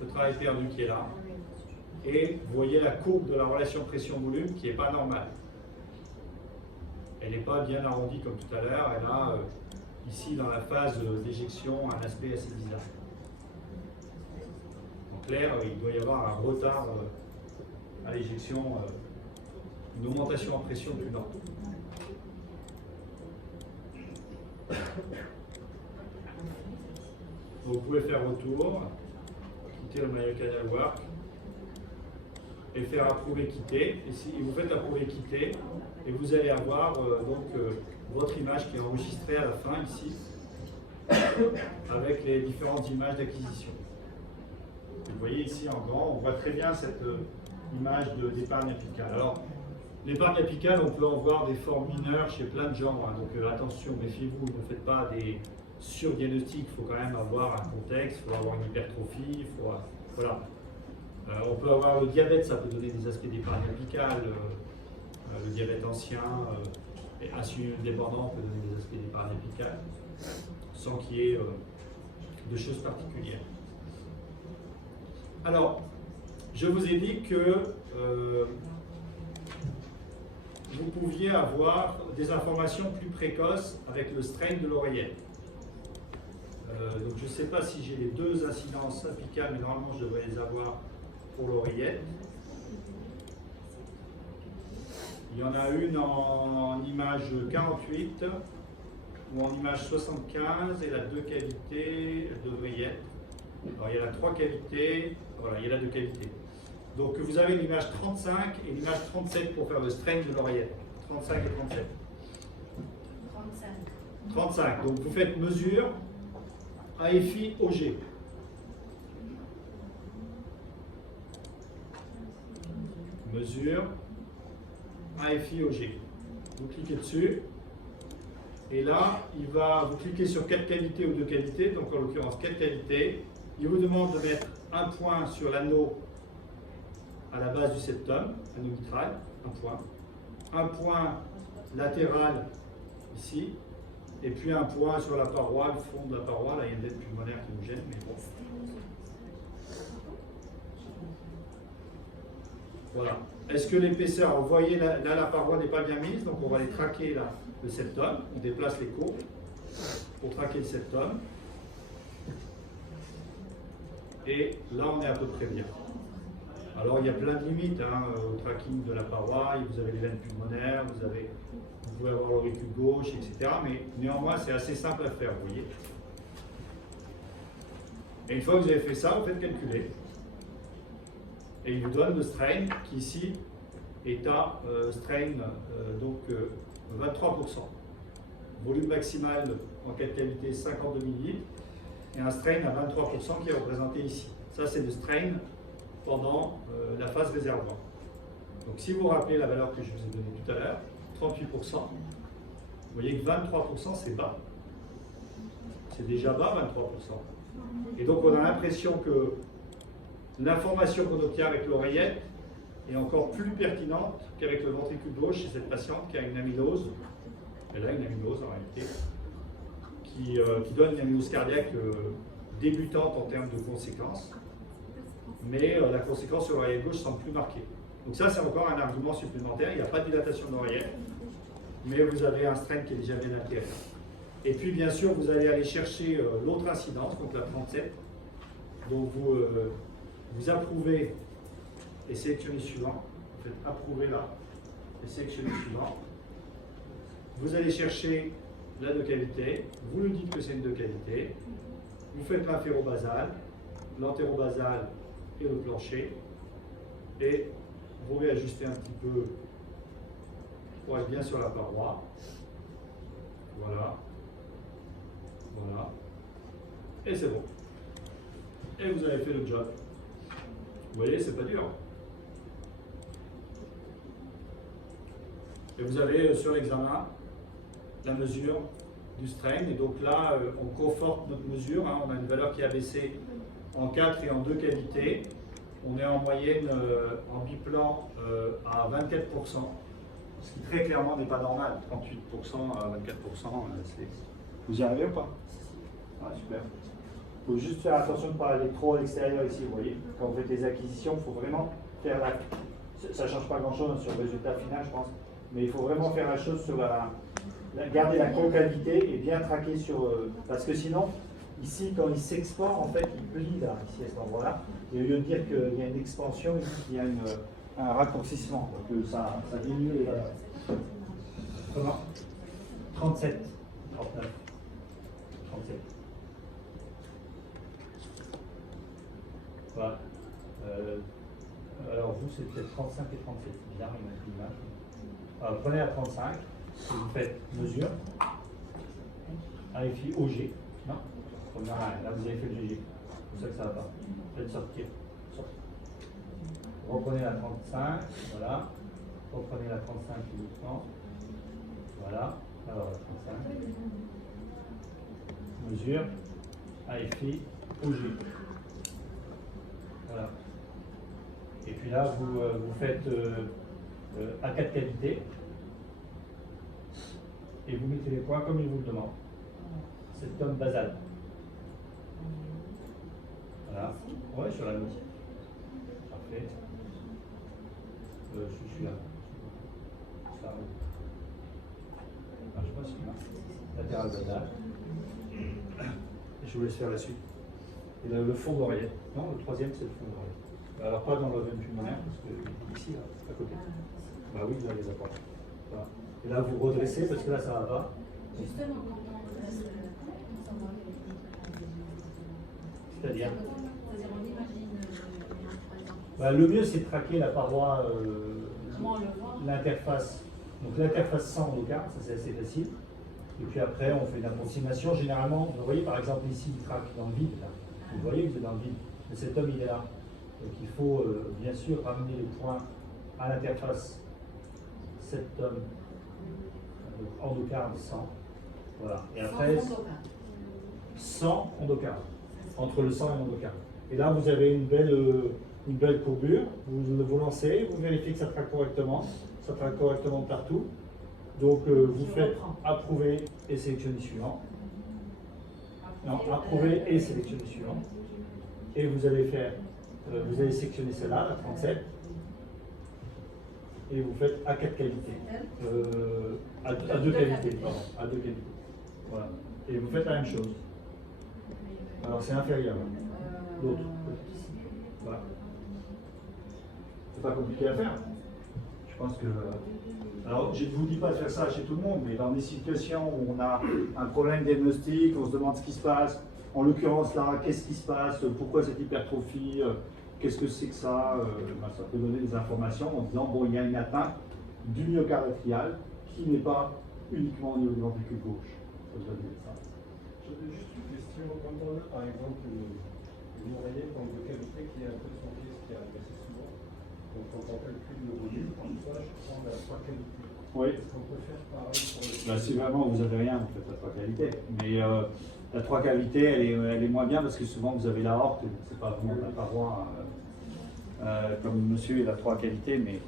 le travail perdu qui est là. Et vous voyez la courbe de la relation pression-volume qui n'est pas normale. Elle n'est pas bien arrondie comme tout à l'heure. Elle a, ici, dans la phase d'éjection, un aspect assez bizarre. En clair, il doit y avoir un retard à l'éjection, une augmentation en pression plus lente. Donc vous pouvez faire retour, quitter le myocardial work et faire approuver quitter. Et si vous faites approuver quitter, et vous allez avoir votre image qui est enregistrée à la fin ici, avec les différentes images d'acquisition. Vous voyez ici en grand, on voit très bien cette image d'épargne apicale. Alors, l'épargne apicale, on peut en voir des formes mineures chez plein de gens, hein, donc attention, méfiez-vous, ne faites pas des surdiagnostics, il faut quand même avoir un contexte, il faut avoir une hypertrophie, il faut, voilà. On peut avoir le diabète, ça peut donner des aspects d'épargne apicale, le diabète ancien et insuline dépendant peut donner des aspects d'épargne apicale, sans qu'il y ait de choses particulières. Alors, je vous ai dit que vous pouviez avoir des informations plus précoces avec le strain de l'oreillette. Donc je ne sais pas si j'ai les deux incidences apicales, mais normalement je devrais les avoir pour l'oreillette. Il y en a une en image 48 ou en image 75, et la deux cavités devrait y être. Alors il y a la 3 cavités, voilà, il y a la 2 cavités. Donc vous avez l'image 35 et l'image 37 pour faire le strain de l'oreillette. 35 et 37. 35. 35. Donc vous faites mesure AFI OG. Mesure AFI OG. Vous cliquez dessus. Et là, vous cliquez sur 4 cavités ou 2 cavités, donc en l'occurrence 4 cavités. Il vous demande de mettre un point sur l'anneau à la base du septum, anneau mitral, un point. Un point latéral ici, et puis un point sur la paroi, le fond de la paroi. Là, il y a une veine pulmonaire qui nous gêne, mais bon. Voilà. Est-ce que l'épaisseur, vous voyez là, la paroi n'est pas bien mise, donc on va aller traquer là, le septum. On déplace les courbes pour traquer le septum. Et là, on est à peu près bien. Alors, il y a plein de limites au tracking de la paroi. Vous avez les veines pulmonaires, vous pouvez avoir l'auricule gauche, etc. Mais néanmoins, c'est assez simple à faire, vous voyez. Et une fois que vous avez fait ça, vous faites calculer. Et il vous donne le strain qui ici est à strain 23%. Volume maximal en 4 cavités 52 ml et un strain à 23% qui est représenté ici. Ça c'est le strain pendant la phase réservoir. Donc si vous vous rappelez la valeur que je vous ai donnée tout à l'heure, 38%, vous voyez que 23% c'est bas. C'est déjà bas 23%. Et donc on a l'impression que l'information qu'on obtient avec l'oreillette est encore plus pertinente qu'avec le ventricule gauche chez cette patiente qui a une amylose. Elle a une amylose en réalité, qui donne une amylose cardiaque débutante en termes de conséquences, mais la conséquence sur l'oreillette gauche semble plus marquée. Donc ça c'est encore un argument supplémentaire, il n'y a pas de dilatation de l'oreillette, mais vous avez un strain qui est déjà bien altéré. Et puis bien sûr vous allez aller chercher l'autre incidence, donc la 37, donc vous approuvez et sélectionnez suivant, vous faites approuver là et sélectionnez suivant. Vous allez chercher la 2 cavités, vous lui dites que c'est une 2 cavités, vous faites l'inférobasal, l'antérobasal et le plancher, et vous réajustez un petit peu pour être bien sur la paroi. Voilà. Voilà. Et c'est bon. Et vous avez fait le job. Vous voyez, c'est pas dur. Et vous avez sur l'examen la mesure du strain. Et donc là, on conforte notre mesure. Hein. On a une valeur qui a baissé en 4 et en 2 cavités. On est en moyenne en biplan à 24%. Ce qui très clairement n'est pas normal. 38% à 24%, c'est... Vous y arrivez ou pas? Ah, super. Il faut juste faire attention de ne pas aller trop à l'extérieur ici, vous voyez. Quand vous faites des acquisitions, il faut vraiment faire la... Ça ne change pas grand-chose sur le résultat final, je pense. Mais il faut vraiment faire la chose sur garder la concavité et bien traquer sur... parce que sinon, ici, quand il s'exporte, en fait, il plie là, ici à cet endroit-là. Et au lieu de dire qu'il y a une expansion, il y a un raccourcissement. Donc ça diminue les valeurs. Comment? 37, 39, 37. Voilà. Alors vous, c'est peut-être 35 et 37. C'est bizarre, il m'a fait l'image. Alors, prenez la 35, et vous faites mesure, AFI OG. Non, là vous avez fait le GG. C'est pour ça que ça ne va pas. Faites sortir. Reprenez la 35, voilà. Reprenez la 35 uniquement. Voilà. Alors la 35. Mesure, AFI OG. Voilà. Et puis là, vous faites A4 qualité et vous mettez les points comme il vous le demande. C'est tome basal. Voilà. Ouais, sur la gauche. Parfait. Je suis là. Ça arrive. Ah, je sais pas si c'est là. Latéral basal. Je vous laisse faire la suite. Et le fond d'oreiller. Non, le troisième, c'est le fond d'oreiller. Alors pas dans la veine pulmonaire, parce que ici, là, à côté. Bah oui, vous avez les apports. Voilà. Et là, vous redressez, parce que là, ça va pas. Justement, C'est-à-dire on imagine, bah, le mieux, c'est de traquer la paroi, comment on le voit. l'interface. Donc l'interface 100 endocarde, ça c'est assez facile. Et puis après, on fait une approximation. Généralement, vous voyez par exemple ici, il traque dans le vide. Là. Vous voyez que vous êtes dans le vide. Mais cet homme, il est là. Donc il faut bien sûr ramener les points à l'interface. Cet homme, donc endocarde 100. Voilà. Et après, 100 endocarde. Entre le 100 et l'endocarde. Et là, vous avez une belle courbure. Vous lancez, vous vérifiez que ça traque correctement. Ça traque correctement partout. Donc vous faites approuver et sélectionner suivant. Non, approuver et sélectionner suivant. Et vous allez faire, vous allez sélectionner celle-là, la 37. Et vous faites A4 qualité. À 2 qualités, pardon. À 2 qualités. Voilà. Et vous faites la même chose. Alors c'est inférieur. L'autre. Voilà. C'est pas compliqué à faire. Je pense que. Alors, je ne vous dis pas de faire ça chez tout le monde, mais dans des situations où on a un problème diagnostic, on se demande ce qui se passe, en l'occurrence là, qu'est-ce qui se passe, pourquoi cette hypertrophie, qu'est-ce que c'est que ça, ça peut donner des informations en disant, bon, il y a une atteinte du myocarde atrial qui n'est pas uniquement au niveau du ventricule gauche. Ça vous dire ça. J'avais juste une question. Quand on a par exemple une oreillette en deux cavités qui est un peu son pied, ce qui arrive assez souvent, donc quand on calcule le volume, parfois je prends la 3 qualités. Oui. Est-ce qu'on peut faire pareil pour les... Bah, si vraiment vous n'avez rien, vous faites la 3 qualité. Mais la 3 qualité, elle est moins bien parce que souvent vous avez la horte, c'est pas vraiment la paroi comme monsieur il a 3 qualités, mais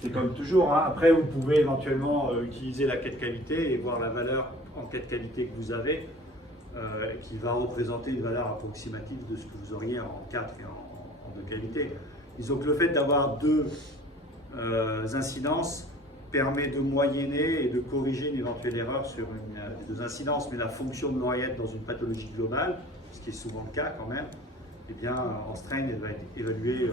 c'est comme toujours. Hein. Après, vous pouvez éventuellement utiliser la quête qualité et voir la valeur en quête qualité que vous avez, qui va représenter une valeur approximative de ce que vous auriez en 4 et en 2 qualités. Disons que le fait d'avoir 2 incidences permet de moyenner et de corriger une éventuelle erreur sur des 2 incidences, mais la fonction de l'oreillette dans une pathologie globale, ce qui est souvent le cas quand même, eh bien en strain elle va être évaluée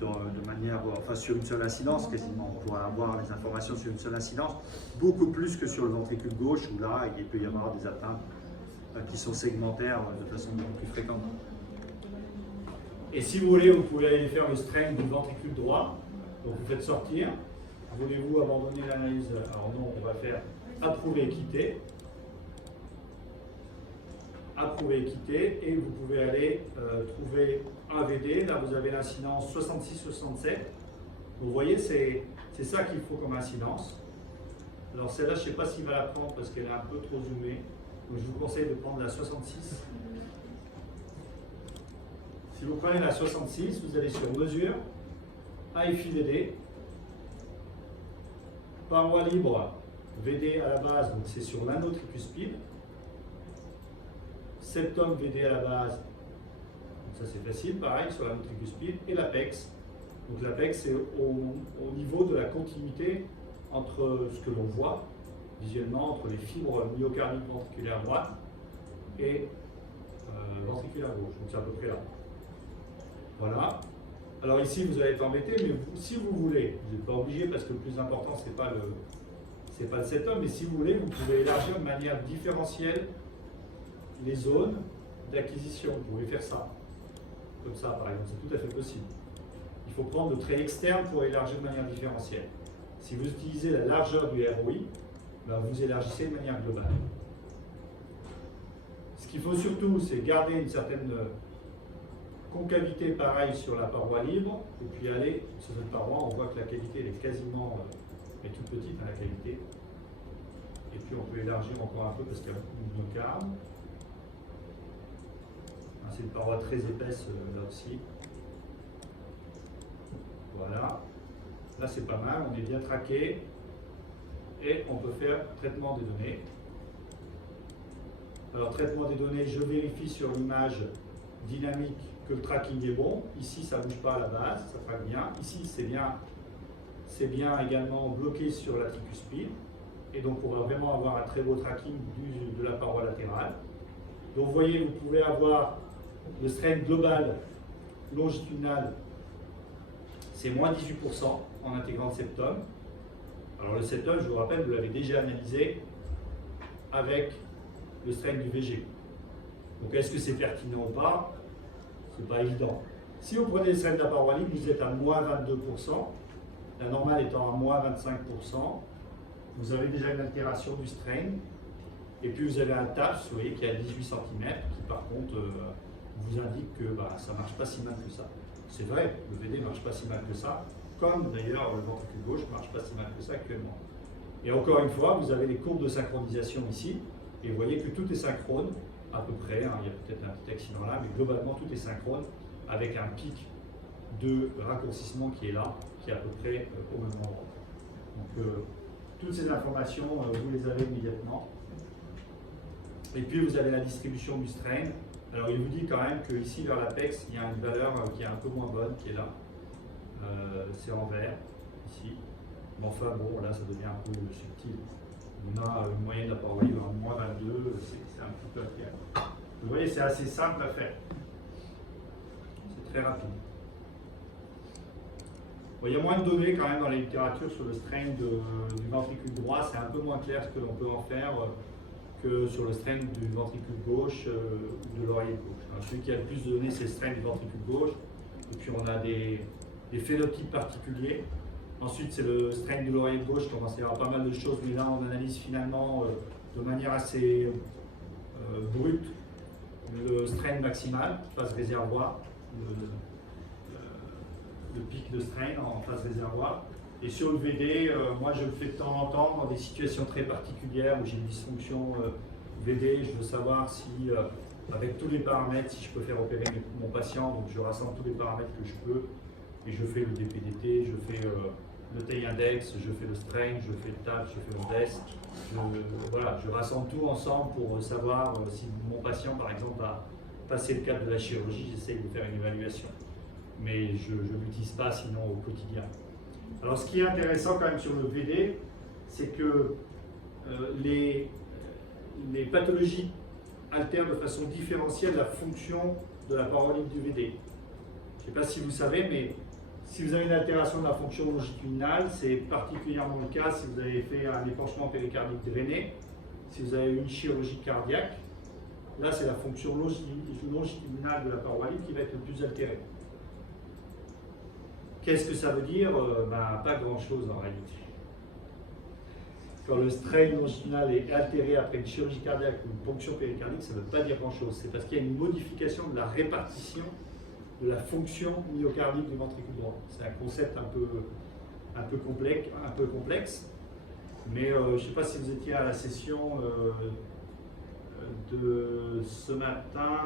de manière, enfin sur une seule incidence quasiment. On pourra avoir les informations sur une seule incidence, beaucoup plus que sur le ventricule gauche où là il peut y avoir des atteintes qui sont segmentaires de façon beaucoup plus fréquente. Et si vous voulez, vous pouvez aller faire le strain du ventricule droit. Donc vous faites sortir. Voulez-vous abandonner l'analyse? Alors non, on va faire approuver et quitter. Approuver et quitter. Et vous pouvez aller trouver un VD. Là, vous avez l'incidence 66-67. Vous voyez, c'est ça qu'il faut comme incidence. Alors celle-là, je ne sais pas s'il va la prendre parce qu'elle est un peu trop zoomée. Donc je vous conseille de prendre la 66. Si vous prenez la 66, vous allez sur mesure, AFI VD, paroi libre, VD à la base, donc c'est sur l'anneau tricuspide, septum VD à la base, donc ça c'est facile, pareil sur l'anneau tricuspide, et l'apex. Donc l'apex c'est au niveau de la continuité entre ce que l'on voit visuellement, entre les fibres myocardiques ventriculaires droite et ventriculaire gauche, donc c'est à peu près là. Voilà. Alors ici, vous allez être embêté, mais si vous voulez, vous n'êtes pas obligé parce que le plus important, ce n'est pas le septum, mais si vous voulez, vous pouvez élargir de manière différentielle les zones d'acquisition. Vous pouvez faire ça. Comme ça, par exemple, c'est tout à fait possible. Il faut prendre le trait externe pour élargir de manière différentielle. Si vous utilisez la largeur du ROI, ben vous élargissez de manière globale. Ce qu'il faut surtout, c'est garder une certaine concavité pareil sur la paroi libre, et puis aller sur cette paroi, on voit que la cavité elle est quasiment est toute petite, hein, la cavité. Et puis on peut élargir encore un peu parce qu'il y a beaucoup de myocarde. C'est une paroi très épaisse là aussi. Voilà. Là c'est pas mal, on est bien traqué. Et on peut faire traitement des données. Alors traitement des données, je vérifie sur l'image dynamique que le tracking est bon. Ici, ça ne bouge pas à la base, ça traque bien. Ici, c'est bien également bloqué sur la tricuspide. Et donc, on va vraiment avoir un très beau tracking de la paroi latérale. Donc, vous voyez, vous pouvez avoir le strain global longitudinal, c'est moins 18% en intégrant le septum. Alors, le septum, je vous rappelle, vous l'avez déjà analysé avec le strain du VG. Donc, est-ce que c'est pertinent ou pas? C'est pas évident. Si vous prenez le strain de la paroi libre, vous êtes à moins 22%, la normale étant à moins 25%. Vous avez déjà une altération du strain. Et puis vous avez un TAPS, vous voyez, qui est à 18 cm, qui par contre vous indique que ça ne marche pas si mal que ça. C'est vrai, le VD ne marche pas si mal que ça, comme d'ailleurs le ventricule gauche ne marche pas si mal que ça actuellement. Et encore une fois, vous avez les courbes de synchronisation ici, et vous voyez que tout est synchrone, à peu près, hein, il y a peut-être un petit accident là, mais globalement tout est synchrone, avec un pic de raccourcissement qui est là, qui est à peu près au même endroit. Donc toutes ces informations, vous les avez immédiatement. Et puis vous avez la distribution du strain. Alors il vous dit quand même qu'ici vers l'apex, il y a une valeur qui est un peu moins bonne, qui est là. C'est en vert, ici. Mais enfin bon, là ça devient un peu subtil. On a une moyenne de la paroi libre à moins 22, c'est un petit peu agréable. Vous voyez, c'est assez simple à faire. C'est très rapide. Bon, il y a moins de données quand même dans la littérature sur le strain du ventricule droit. C'est un peu moins clair ce que l'on peut en faire que sur le strain du ventricule gauche ou de l'oreiller gauche. Alors, celui qui a le plus de données, c'est le strain du ventricule gauche. Et puis on a des phénotypes particuliers. Ensuite, c'est le strain de l'oreille gauche, qui commence à y avoir pas mal de choses, mais là, on analyse finalement de manière assez brute le strain maximal, phase réservoir, le pic de strain en phase réservoir. Et sur le VD, moi, je le fais de temps en temps dans des situations très particulières où j'ai une dysfonction VD. Je veux savoir si, avec tous les paramètres, si je peux faire opérer mon patient. Donc, je rassemble tous les paramètres que je peux et je fais le DPDT, je fais le TI index, je fais le strain, je fais le TAP, je fais le DES. Voilà, je rassemble tout ensemble pour savoir si mon patient, par exemple, a passé le cap de la chirurgie. J'essaye de faire une évaluation. Mais je ne l'utilise pas sinon au quotidien. Alors ce qui est intéressant quand même sur le VD, c'est que les pathologies altèrent de façon différentielle la fonction de la paroi libre du VD. Je ne sais pas si vous savez, mais si vous avez une altération de la fonction longitudinale, c'est particulièrement le cas si vous avez fait un épanchement péricardique drainé, si vous avez une chirurgie cardiaque. Là, c'est la fonction longitudinale de la paroi libre qui va être le plus altérée. Qu'est-ce que ça veut dire? Pas grand-chose en réalité. Quand le strain longitudinal est altéré après une chirurgie cardiaque ou une ponction péricardique, ça ne veut pas dire grand-chose. C'est parce qu'il y a une modification de la répartition de la fonction myocardique du ventricule droit. C'est un concept un peu complexe. Mais je ne sais pas si vous étiez à la session de ce matin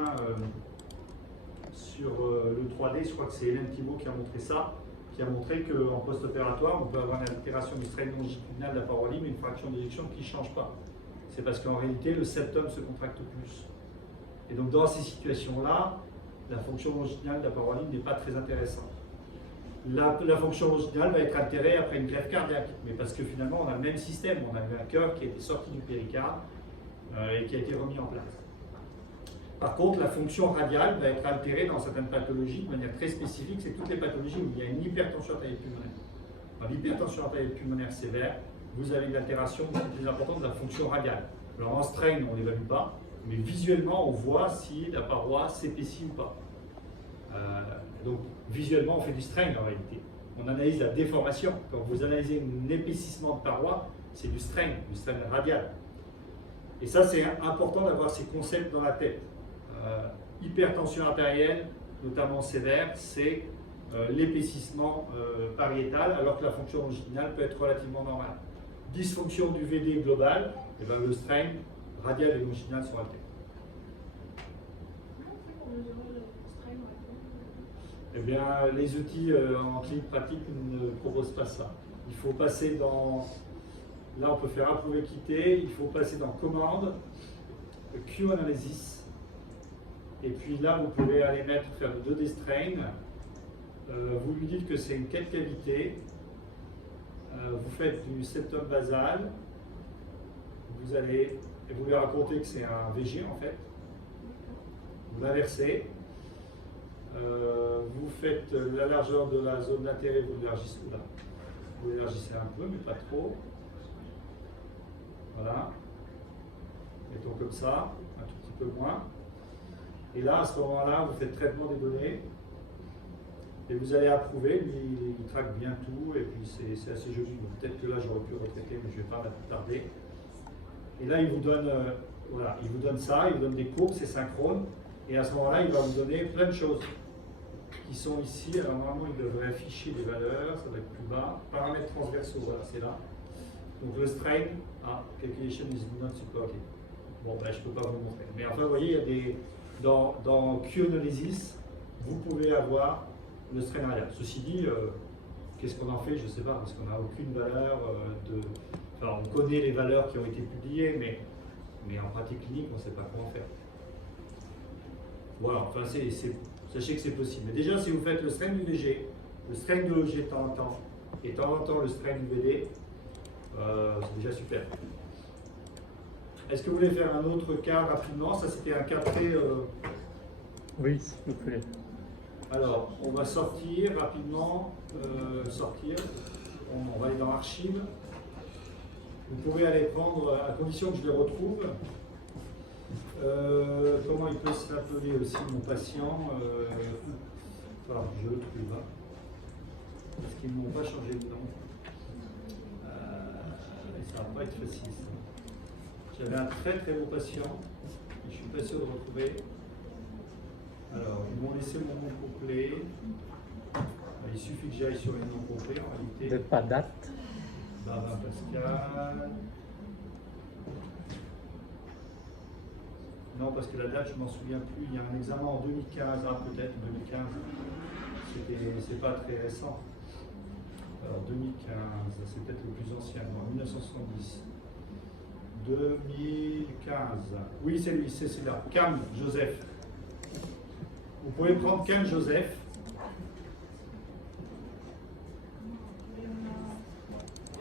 sur le 3D, je crois que c'est Hélène Thibault qui a montré ça, qui a montré qu'en post-opératoire, on peut avoir une altération du strain longitudinal de la paroi libre, mais une fraction d'éjection qui ne change pas. C'est parce qu'en réalité, le septum se contracte plus. Et donc dans ces situations-là, la fonction longitudinale de la paroi libre n'est pas très intéressante. La fonction longitudinale va être altérée après une greffe cardiaque, mais parce que finalement on a le même système, on a un cœur qui a été sorti du péricarde et qui a été remis en place. Par contre, la fonction radiale va être altérée dans certaines pathologies de manière très spécifique, c'est toutes les pathologies où il y a une hypertension artérielle pulmonaire. Dans l'hypertension artérielle pulmonaire sévère, vous avez une altération beaucoup plus importante de la fonction radiale. Alors en strain, on ne l'évalue pas, mais visuellement on voit si la paroi s'épaissit ou pas. Donc visuellement on fait du strain en réalité. On analyse la déformation. Quand vous analysez un épaississement de paroi, c'est du strain radial. Et ça c'est important d'avoir ces concepts dans la tête. Hypertension artérielle, notamment sévère, c'est l'épaississement pariétal, alors que la fonction longitudinale peut être relativement normale. Dysfonction du VD global, et bien le strain radial et longitudinal sont altérés. Eh bien, les outils en clinique pratique ne proposent pas ça. Il faut passer dans... Là, on peut faire approuver quitter. Il faut passer dans commande, Q-analysis. Et puis là, vous pouvez aller faire le 2D strain. Vous lui dites que c'est une quête cavité. Vous faites du septum basal. Vous lui racontez que c'est un VG en fait. Vous l'inversez. Vous faites la largeur de la zone latérale, vous l'élargissez un peu, mais pas trop. Voilà. Mettons comme ça, un tout petit peu moins. Et là, à ce moment-là, vous faites traitement des données. Et vous allez approuver, lui, il traque bien tout, et puis c'est assez joli. Peut-être que là, j'aurais pu retraiter, mais je ne vais pas tarder. Et là, il vous donne, il vous donne ça, il vous donne des courbes, c'est synchrone. Et à ce moment-là, il va vous donner plein de choses qui sont ici. Alors normalement, il devrait afficher des valeurs, ça va être plus bas. Paramètres transversaux, voilà, c'est là. Donc le strain, calculation is not supported. Bon, ben, je ne peux pas vous le montrer. Mais enfin, vous voyez, il y a des... Dans Q-analysis, vous pouvez avoir le strain radial. Ceci dit, qu'est-ce qu'on en fait? Je ne sais pas, parce qu'on n'a aucune valeur de... Enfin, on connaît les valeurs qui ont été publiées, mais en pratique clinique, on ne sait pas comment faire. Voilà, enfin, sachez que c'est possible. Mais déjà, si vous faites le strain du VG, le strain de l'OG de temps en temps, et de temps en temps le strain du VD, c'est déjà super. Est-ce que vous voulez faire un autre cas rapidement? Ça, c'était un cas très... Oui, s'il vous plaît. Alors, on va sortir rapidement. On va aller dans Archives. Vous pouvez aller prendre, à condition que je les retrouve. Comment il peut s'appeler aussi mon patient? Enfin, je le trouve. Parce qu'ils ne m'ont pas changé de nom. Ça ne va pas être facile. Ça. J'avais un très très beau patient. Je suis pas sûr de le retrouver. Alors, ils m'ont laissé mon nom complet. Il suffit que j'aille sur les noms complets en réalité. De pas date. Barbara Pascal. Non, parce que la date, je ne m'en souviens plus. Il y a un examen en 2015, peut-être 2015. C'est pas très récent. Alors 2015, c'est peut-être le plus ancien, en 1970. 2015. Oui, c'est lui, c'est celui-là. Cam Joseph. Vous pouvez prendre Cam Joseph.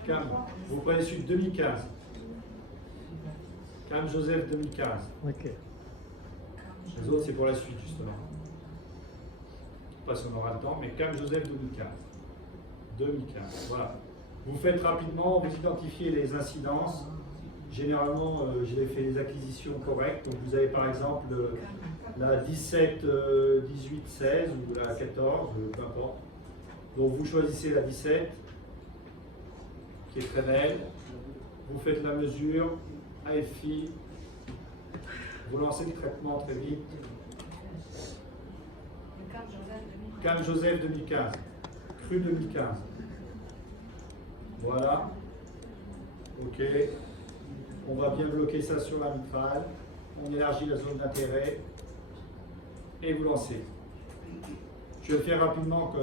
Cam, vous prenez celui de 2015. Cam Joseph 2015. Ok. Les autres, c'est pour la suite, justement. Pas si on aura le temps, mais Cam Joseph 2015. 2015, voilà. Vous faites rapidement, vous identifiez les incidences. Généralement, j'ai fait des acquisitions correctes. Donc, vous avez par exemple la 17, 18, 16 ou la 14, peu importe. Donc vous choisissez la 17, qui est très belle. Vous faites la mesure, AFI, vous lancez le traitement très vite. Cam Joseph 2015, cru 2015. Voilà. Ok. On va bien bloquer ça sur la mitrale. On élargit la zone d'intérêt. Et vous lancez. Je vais le faire rapidement,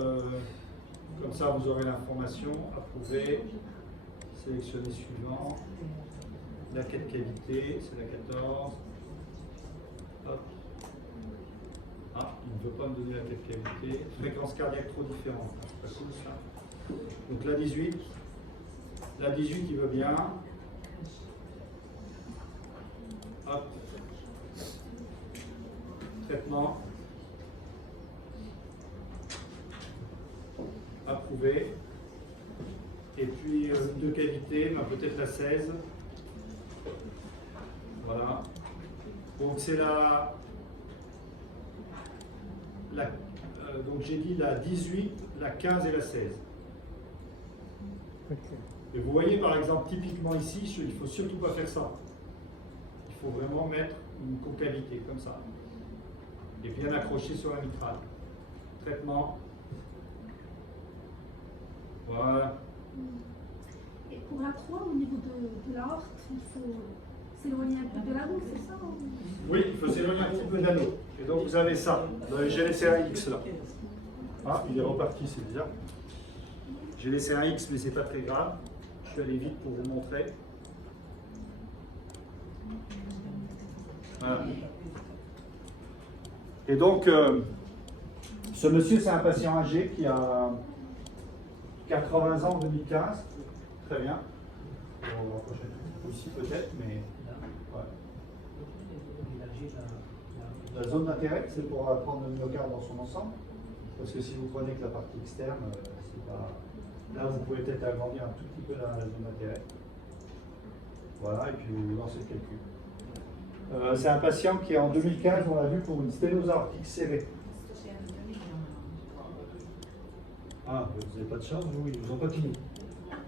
comme ça vous aurez l'information. Approuver. Sélectionner suivant. La quête qualité, c'est la 14. Hop. Ah, il ne veut pas me donner la quête qualité. Fréquence cardiaque trop différente. C'est pas cool ça. Donc la 18. La 18, il veut bien. Hop. Traitement. Approuvé. Et puis de qualité, peut-être la 16. Voilà. Donc c'est donc j'ai dit la 18, la 15 et la 16. Ok. Et vous voyez par exemple typiquement ici, il ne faut surtout pas faire ça. Il faut vraiment mettre une concavité comme ça. Et bien accroché sur la mitrale. Traitement. Voilà. Et pour la 3, au niveau de la horte, il faut s'éloigner un peu de l'anneau, c'est ça? Oui, il faut s'éloigner un petit peu de l'anneau. Et donc vous avez ça. J'ai laissé un X là. Ah, il est reparti, c'est bizarre. J'ai laissé un X, mais c'est pas très grave. Je suis allé vite pour vous montrer. Voilà. Et donc, ce monsieur, c'est un patient âgé qui a 80 ans en 2015. Très bien. On va rapprocher aussi peut-être, mais ouais. La zone d'intérêt, c'est pour prendre le myocarde dans son ensemble. Parce que si vous prenez que la partie externe, c'est pas. Là, vous pouvez peut-être agrandir un tout petit peu la zone d'intérêt. Voilà, et puis vous lancez le calcul. C'est un patient qui, en 2015, on l'a vu pour une sténose aortique serrée. Ah, vous n'avez pas de chance, vous, ils vous ont pas fini.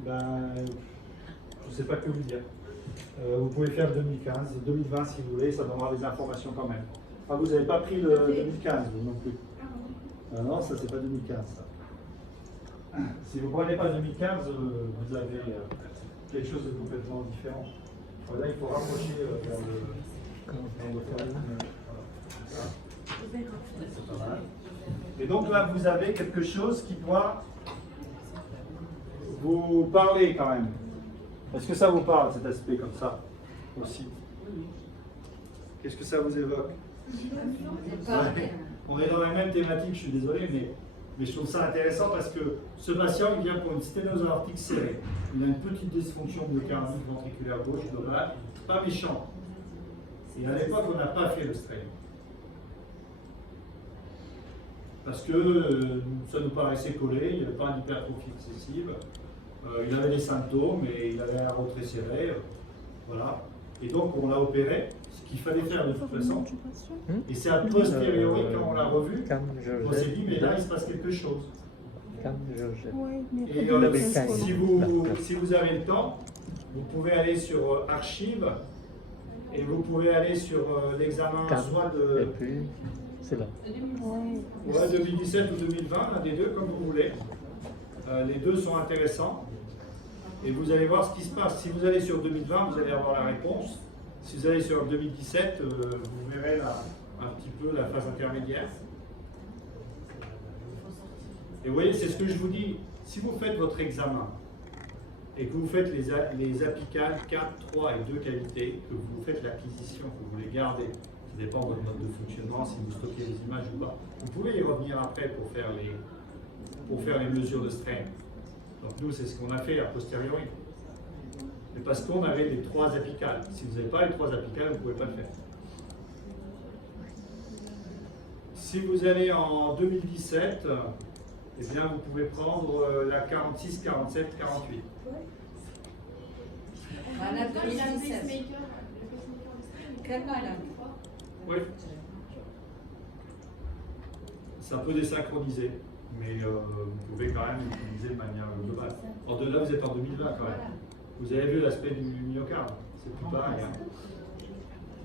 Ben, je ne sais pas que vous dire. Vous pouvez faire 2015, 2020 si vous voulez, ça donnera des informations quand même. Ah, vous n'avez pas pris le 2015, vous non plus. Ah non, ça c'est pas 2015 ça. Si vous ne prenez pas 2015, vous avez quelque chose de complètement différent. Là, il faut rapprocher vers le c'est pas mal. Et donc là, vous avez quelque chose qui doit vous parler quand même. Est-ce que ça vous parle, cet aspect comme ça aussi? Qu'est-ce que ça vous évoque? Ouais. On est dans la même thématique, je suis désolé, mais je trouve ça intéressant parce que ce patient, il vient pour une sténose aortique serrée. Il a une petite dysfonction myocardique ventriculaire gauche globale, pas méchant. Et à l'époque, on n'a pas fait le strain. Parce que ça nous paraissait collé, il n'y avait pas d'hypertrophie excessive. Il avait des symptômes et il avait un rot très serré. Voilà. Et donc, on l'a opéré, ce qu'il fallait faire de toute façon. Et c'est a posteriori, quand on l'a revu, on s'est dit, mais là, il se passe quelque chose. Et si vous avez le temps, vous pouvez aller sur Archives et vous pouvez aller sur l'examen soit de c'est là. 2017 ou 2020, l'un des deux, comme vous voulez. Les deux sont intéressants. Et vous allez voir ce qui se passe. Si vous allez sur 2020, vous allez avoir la réponse. Si vous allez sur 2017, vous verrez un petit peu la phase intermédiaire. Et vous voyez, c'est ce que je vous dis. Si vous faites votre examen et que vous faites les apicales 4, 3 et 2 qualités, que vous faites l'acquisition, que vous les gardez, ça dépend de votre mode de fonctionnement, si vous stockez les images ou pas, vous pouvez y revenir après pour faire les mesures de strain. Donc nous, c'est ce qu'on a fait a posteriori. Mais parce qu'on avait les 3 apicales. Si vous n'avez pas les 3 apicales, vous ne pouvez pas le faire. Si vous allez en 2017, eh bien, vous pouvez prendre la 46, 47, 48. Malade 2017. Quel malade? Oui. Ça peut désynchroniser. mais vous pouvez quand même l'utiliser de manière globale. Au-delà, vous êtes en 2020 quand même. Vous avez vu l'aspect du myocarde, c'est tout pareil. Hein.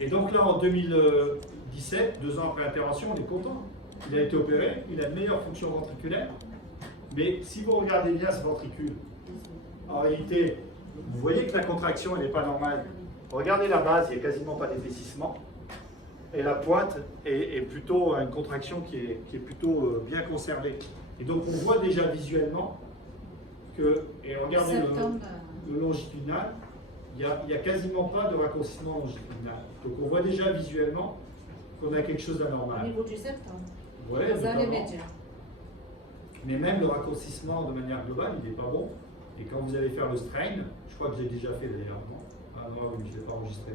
Et donc là, en 2017, 2 ans après l'intervention, on est content. Il a été opéré, il a de meilleures fonctions ventriculaires. Mais si vous regardez bien ce ventricule, en réalité, vous voyez que la contraction, elle n'est pas normale. Regardez la base, il n'y a quasiment pas d'épaississement. Et la pointe est plutôt une contraction qui est plutôt bien conservée. Et donc on voit déjà visuellement que, et regardez le longitudinal, il n'y a quasiment pas de raccourcissement longitudinal. Donc on voit déjà visuellement qu'on a quelque chose Au d'anormal. niveau du septum. Ouais, Dans les notamment. médias. Mais même le raccourcissement de manière globale, il n'est pas bon. Et quand vous allez faire le strain, je crois que je l'ai déjà fait d'ailleurs. Ah non, oui, je ne l'ai pas enregistré.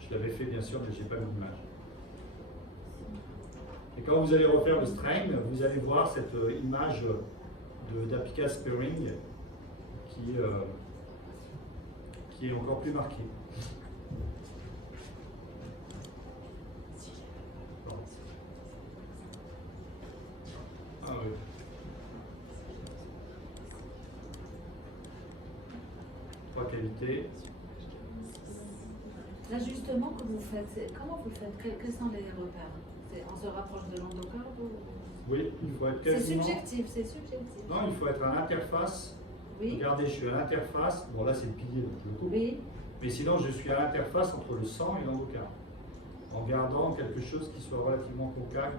Je l'avais fait bien sûr, mais je n'ai pas mis d'image. Et quand vous allez refaire le strain, vous allez voir cette image d'apical sparing qui est encore plus marquée. Ah oui. Trois cavités. L'ajustement que vous faites, comment vous le faites? Quels sont les repères? On se rapproche de l'endocarde ou... Oui, il faut être C'est quasiment... subjectif, c'est subjectif. Non, il faut être à l'interface. Oui. Regardez, je suis à l'interface. Bon, là, c'est le pilier, donc je le coupe. Oui. Mais sinon, je suis à l'interface entre le sang et l'endocarde. En gardant quelque chose qui soit relativement concave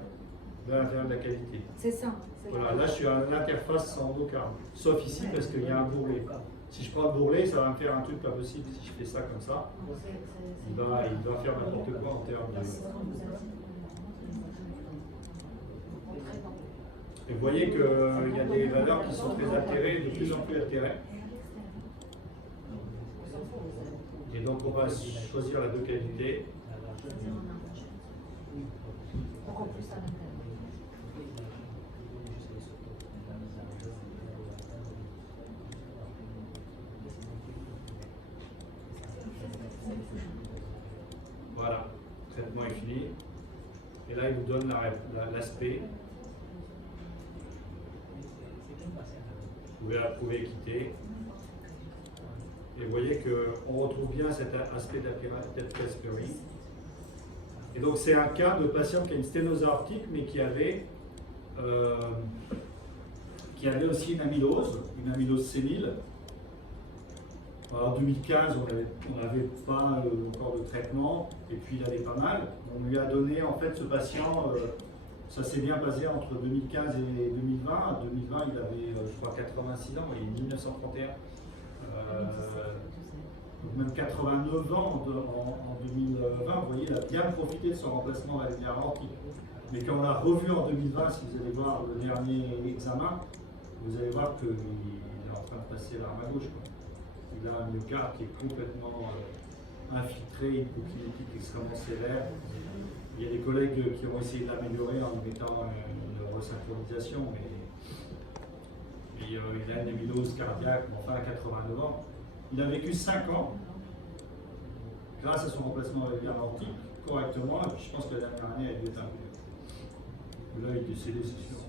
vers l'intérieur de la cavité. C'est ça. Voilà, là, je suis à l'interface sans endocarde. Sauf ici, parce qu'il y a un bourrelet. Si je prends le bourrelet, ça va me faire un truc pas possible. Si je fais ça comme ça, il va faire n'importe quoi en termes de... Et vous voyez qu'il y a des valeurs qui sont très altérées, de plus en plus altérées. Et donc on va choisir la 2 cavités. Encore plus à l'intérieur. Voilà, le traitement est fini. Et là, il vous donne l'aspect. Vous pouvez approuver et quitter. Et vous voyez qu'on retrouve bien cet aspect d'apical sparing. Et donc c'est un cas de patient qui a une sténose aortique, mais qui avait aussi une amylose sénile. En 2015, on n'avait pas encore de traitement, et puis il allait pas mal. On lui a donné, en fait, ce patient, ça s'est bien passé entre 2015 et 2020. En 2020, il avait, je crois, 86 ans, il est 1931. Donc même 89 ans en 2020, vous voyez, il a bien profité de son remplacement valvulaire aortique. Mais quand on l'a revu en 2020, si vous allez voir le dernier examen, vous allez voir qu'il est en train de passer l'arme à gauche, quoi. Il a un myocarde qui est complètement infiltré, une hypokinétique extrêmement sévère. Il y a des collègues qui ont essayé de l'améliorer en lui mettant une resynchronisation, mais il a une amylose cardiaque, enfin à 89 ans. Il a vécu 5 ans grâce à son remplacement valvulaire aortique correctement, et puis je pense que la dernière année, elle est un peu. Là, il est décédé, c'est sûr.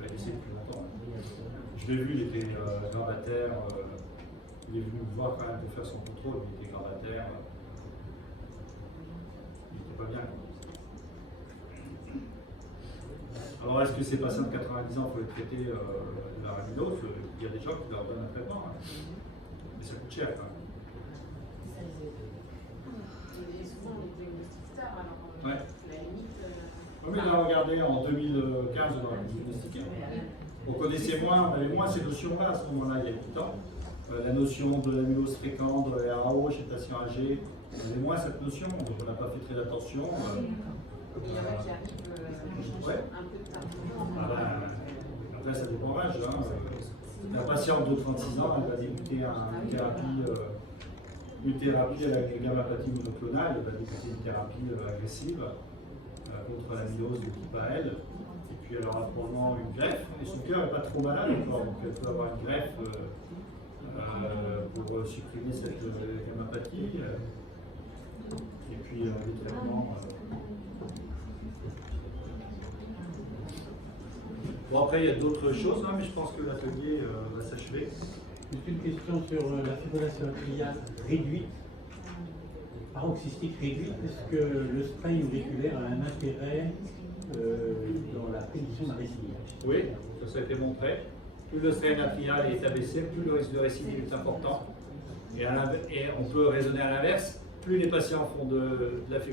Il est décédé depuis longtemps. Je l'ai vu, il était gravataire. Il est venu me voir quand même pour faire son contrôle, il était gravataire. Il n'était pas bien. Alors, est-ce que ces patients de 90 ans, il faut les traiter leur amylose? Il y a des gens qui leur donnent un traitement, hein. Mais ça coûte cher quand même. Et souvent, on diagnostique tard, alors Ouais. la limite. Oui, mais là, regardez, en 2015, on aurait diagnostiqué. On connaissait moins, on avait moins ces notions-là à ce moment-là, il y a 8 ans. La notion de l'amylose fréquente, de la RAO chez le patient âgé, on avait moins cette notion, donc on n'a pas fait très attention. Il y en a qui arrivent Ouais. un peu tard. Ah ben, après, ça dépend de l'âge. Hein. La patiente de 36 ans, elle va débuter une thérapie à la gammapathie monoclonale, elle va débuter une thérapie agressive contre l'amylose de type AL. Et puis elle aura probablement une greffe, et son cœur n'est pas trop malade encore, donc elle peut avoir une greffe pour supprimer cette gammapathie. Et puis les traitements. Bon, après, il y a d'autres choses, hein, mais je pense que l'atelier va s'achever. Juste une question sur la fibrillation atriale réduite, paroxystique réduite. Est-ce que le spray auriculaire a un intérêt dans la prédiction d'un récidive? Oui, ça a été montré. Plus le strain atrial est abaissé, plus le risque de récidive est important. Et on peut raisonner à l'inverse. Plus les patients font de la fibrillation